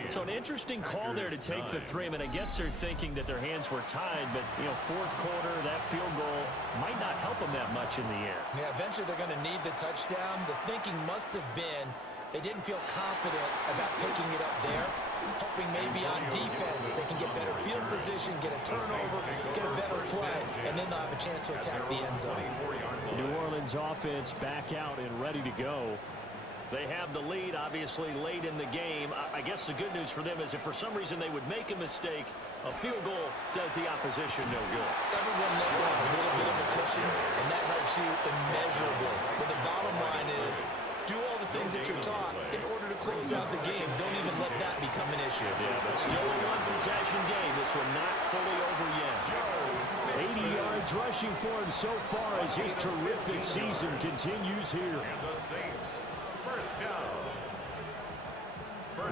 So an interesting call there to take the 3. I mean, I guess they're thinking that their hands were tied, but, you know, fourth quarter, that field goal might not help them that much in the air. Yeah, eventually they're going to need the touchdown. The thinking must have been they didn't feel confident about picking it up there, hoping maybe on defense they can get better field position, get a turnover, get a better play, and then they'll have a chance to attack the end zone. New Orleans offense back out and ready to go. They have the lead, obviously, late in the game. I guess the good news for them is if for some reason they would make a mistake, a field goal does the opposition no good. Everyone loved to have a little bit of a cushion, and that helps you immeasurably. But the bottom line is, do all the things that you're taught in order to close out the game. Don't even let that become an issue. Yeah, but still a one-possession game. This one not fully over yet. 80 yards rushing for him so far as his terrific season continues here. And the Saints, first down.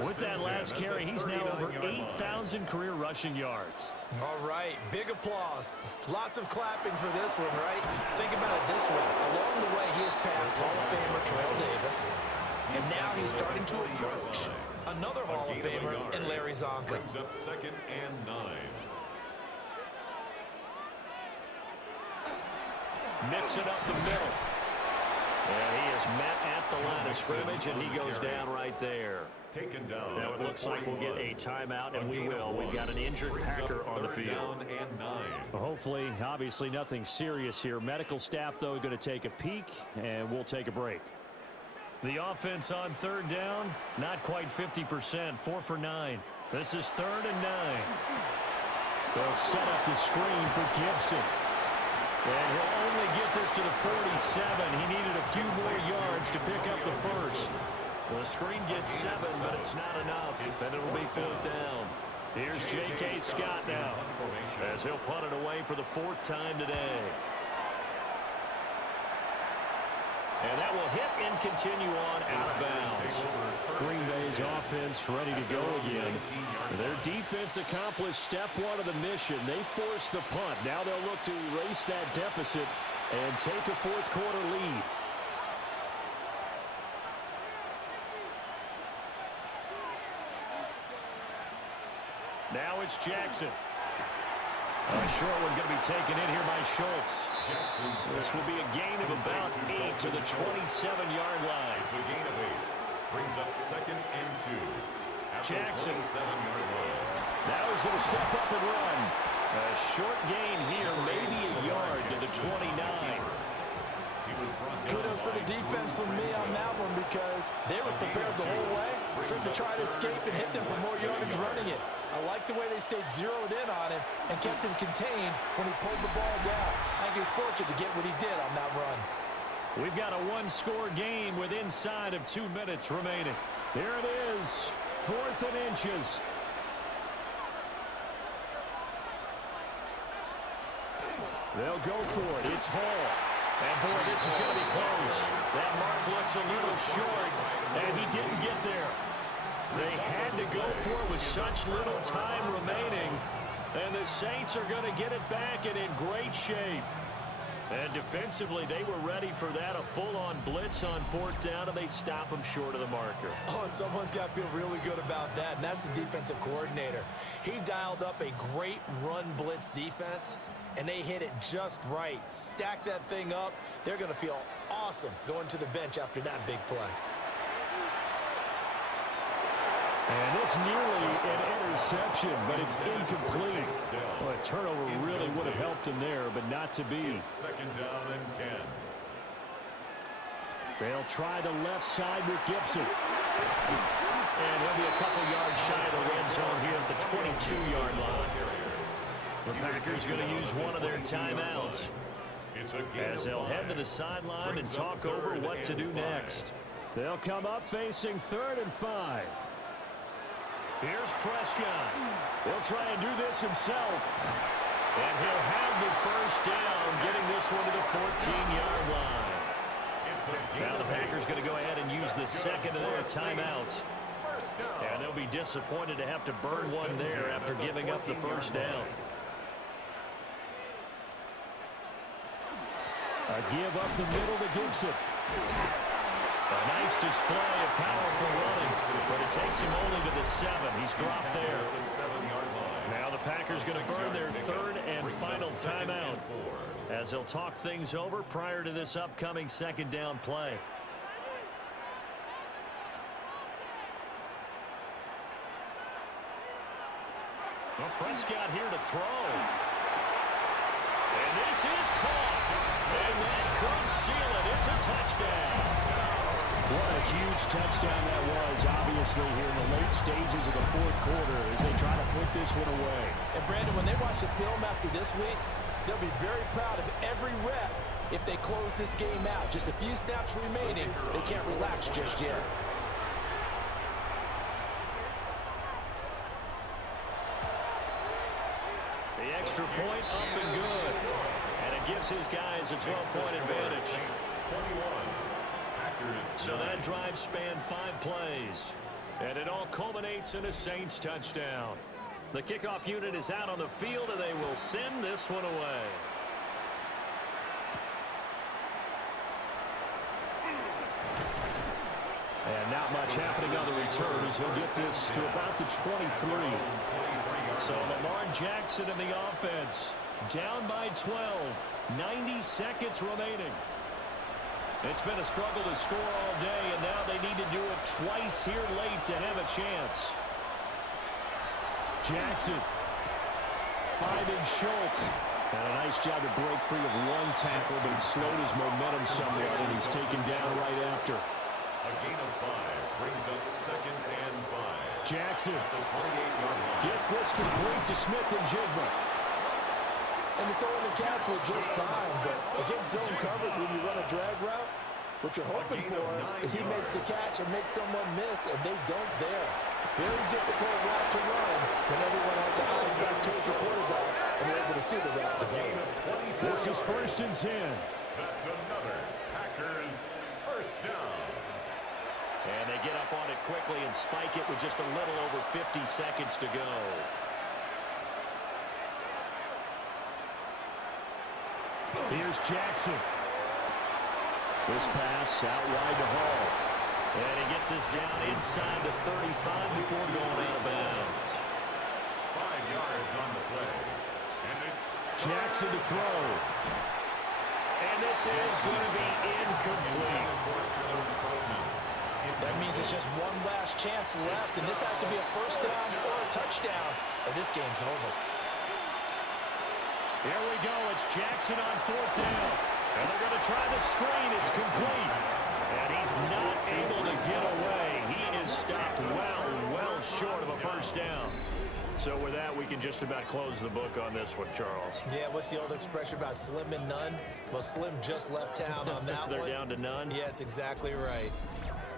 With that last carry, he's now over 8,000 career rushing yards. All right, big applause. Lots of clapping for this one, right? Think about it this way. Along the way, he has passed Hall of Famer Terrell Davis, and now he's starting to approach another Hall of Famer in Larry Zonka. Brings up second and 9. Mixing up the middle. And he is met at the line of scrimmage, and he goes down right there. Taken down. Now it looks like we'll get a timeout, and we will. We've got an injured Packer on the field. Down and 9. Hopefully, obviously, nothing serious here. Medical staff, though, going to take a peek, and we'll take a break. The offense on third down, not quite 50%, 4 for 9. This is 3rd and 9. They'll set up the screen for Gibson. And he'll only get this to the 47. He needed a few more yards to pick up the first. The screen gets 7, but it's not enough, and it'll be 4th down. Here's J.K. Scott now, as he'll punt it away for the 4th time today. And that will hit and continue on out of bounds. Green Bay's offense ready to go again. Their defense accomplished step 1 of the mission. They forced the punt. Now they'll look to erase that deficit and take a 4th quarter lead. Now it's Jackson. A short one going to be taken in here by Schultz. This will be a gain of about 8 to the 27-yard line. It's a gain of 8. Brings up second and 2. Jackson. 27-yard line. Now he's going to step up and run. A short gain here, maybe a yard to the 29. Kudos for the defense from me on that one because they were prepared the whole way for him to try to escape and hit them for more yardage running it. I like the way they stayed zeroed in on him and kept him contained when he pulled the ball down. I think he was fortunate to get what he did on that run. We've got a one-score game with inside of 2 minutes remaining. Here it is, 4th and inches. They'll go for it. It's Hall. And, boy, this is going to be close. That mark looks a little short, and he didn't get there. They had to go for it with such little time remaining, and the Saints are going to get it back and in great shape. And defensively, they were ready for that, a full-on blitz on fourth down, and they stop them short of the marker. Oh, and someone's got to feel really good about that, and that's the defensive coordinator. He dialed up a great run blitz defense, and they hit it just right. Stack that thing up. They're going to feel awesome going to the bench after that big play. And it's nearly an interception, but it's incomplete. Well, a turnover really would have helped him there, but not to be. Second down and 10. They'll try the left side with Gibson. And he'll be a couple yards shy of the red zone here at the 22-yard line. The Packers going to use one of their timeouts as they'll head to the sideline and talk over what to do next. They'll come up facing 3rd and 5. Here's Prescott. He'll try and do this himself. And he'll have the first down, getting this one to the 14-yard line. Now the Packers going to go ahead and use the second of their timeouts. And they'll be disappointed to have to burn one there after giving up the first down. A give up the middle to Gibson. A nice display of powerful running, but it takes him only to the 7. He's dropped there. Now the Packers going to burn their 3rd and final timeout as they'll talk things over prior to this upcoming second down play. Well, Prescott here to throw. And this is caught. And that could seal it. It's a touchdown. What a huge touchdown that was, obviously, here in the late stages of the 4th quarter as they try to put this one away. And, Brandon, when they watch the film after this week, they'll be very proud of every rep if they close this game out. Just a few snaps remaining. They can't relax just yet. The extra point up and good. And it gives his guys a 12-point advantage. So that drive spanned 5 plays. And it all culminates in a Saints touchdown. The kickoff unit is out on the field, and they will send this one away. And not much happening on the return as he'll get this to about the 23. So Lamar Jackson in the offense. Down by 12. 90 seconds remaining. It's been a struggle to score all day, and now they need to do it twice here late to have a chance. Jackson finding Schultz. And a nice job to break free of one tackle, but it slowed his momentum somewhat, and he's taken down right after. A gain of 5 brings up 2nd and 5. Jackson At the 28-yard line. gets this complete to Smith and Jigba. And the throw in the catch was just fine, but against zone coverage when you run a drag route, what you're hoping for is he makes the catch and makes someone miss, and they don't there. Very difficult route to run when everyone has their eyes back towards the quarterback and they're able to see the route ahead. This is 1st and 10. That's another Packers first down. And they get up on it quickly and spike it with just a little over 50 seconds to go. Here's Jackson. This pass out wide to Hall. And he gets this down inside the 35 before going out of bounds. 5 yards on the play. And it's Jackson to throw. And this is going to be incomplete. That means it's just one last chance left, and this has to be a first down or a touchdown, or this game's over. Here we go. It's Jackson on 4th down. And they're going to try the screen. It's complete. And he's not able to get away. He is stopped well short of a first down. So with that, we can just about close the book on this one, Charles. Yeah, what's the old expression about slim and none? Well, Slim just left town on that They're one. down to none. Yes, exactly right.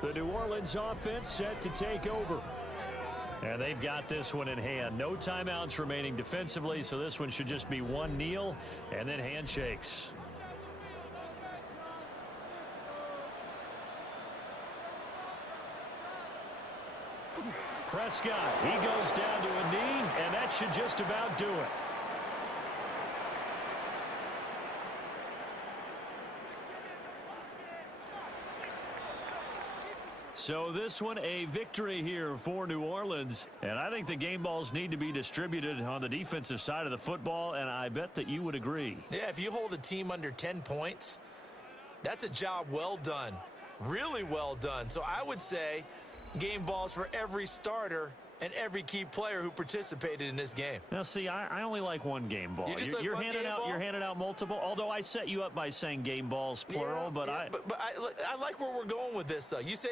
The New Orleans offense set to take over. And they've got this one in hand. No timeouts remaining defensively, so this one should just be one kneel and then handshakes. Prescott, he goes down to a knee, and that should just about do it. So this one a victory here for New Orleans. And I think the game balls need to be distributed on the defensive side of the football, and I bet that you would agree. Yeah, if you hold a team under 10 points, that's a job well done. Really well done. So I would say game balls for every starter and every key player who participated in this game. Now, see, I only like one game ball. You're handing out multiple. Although I set you up by saying game balls plural, yeah, but I like where we're going with this. You say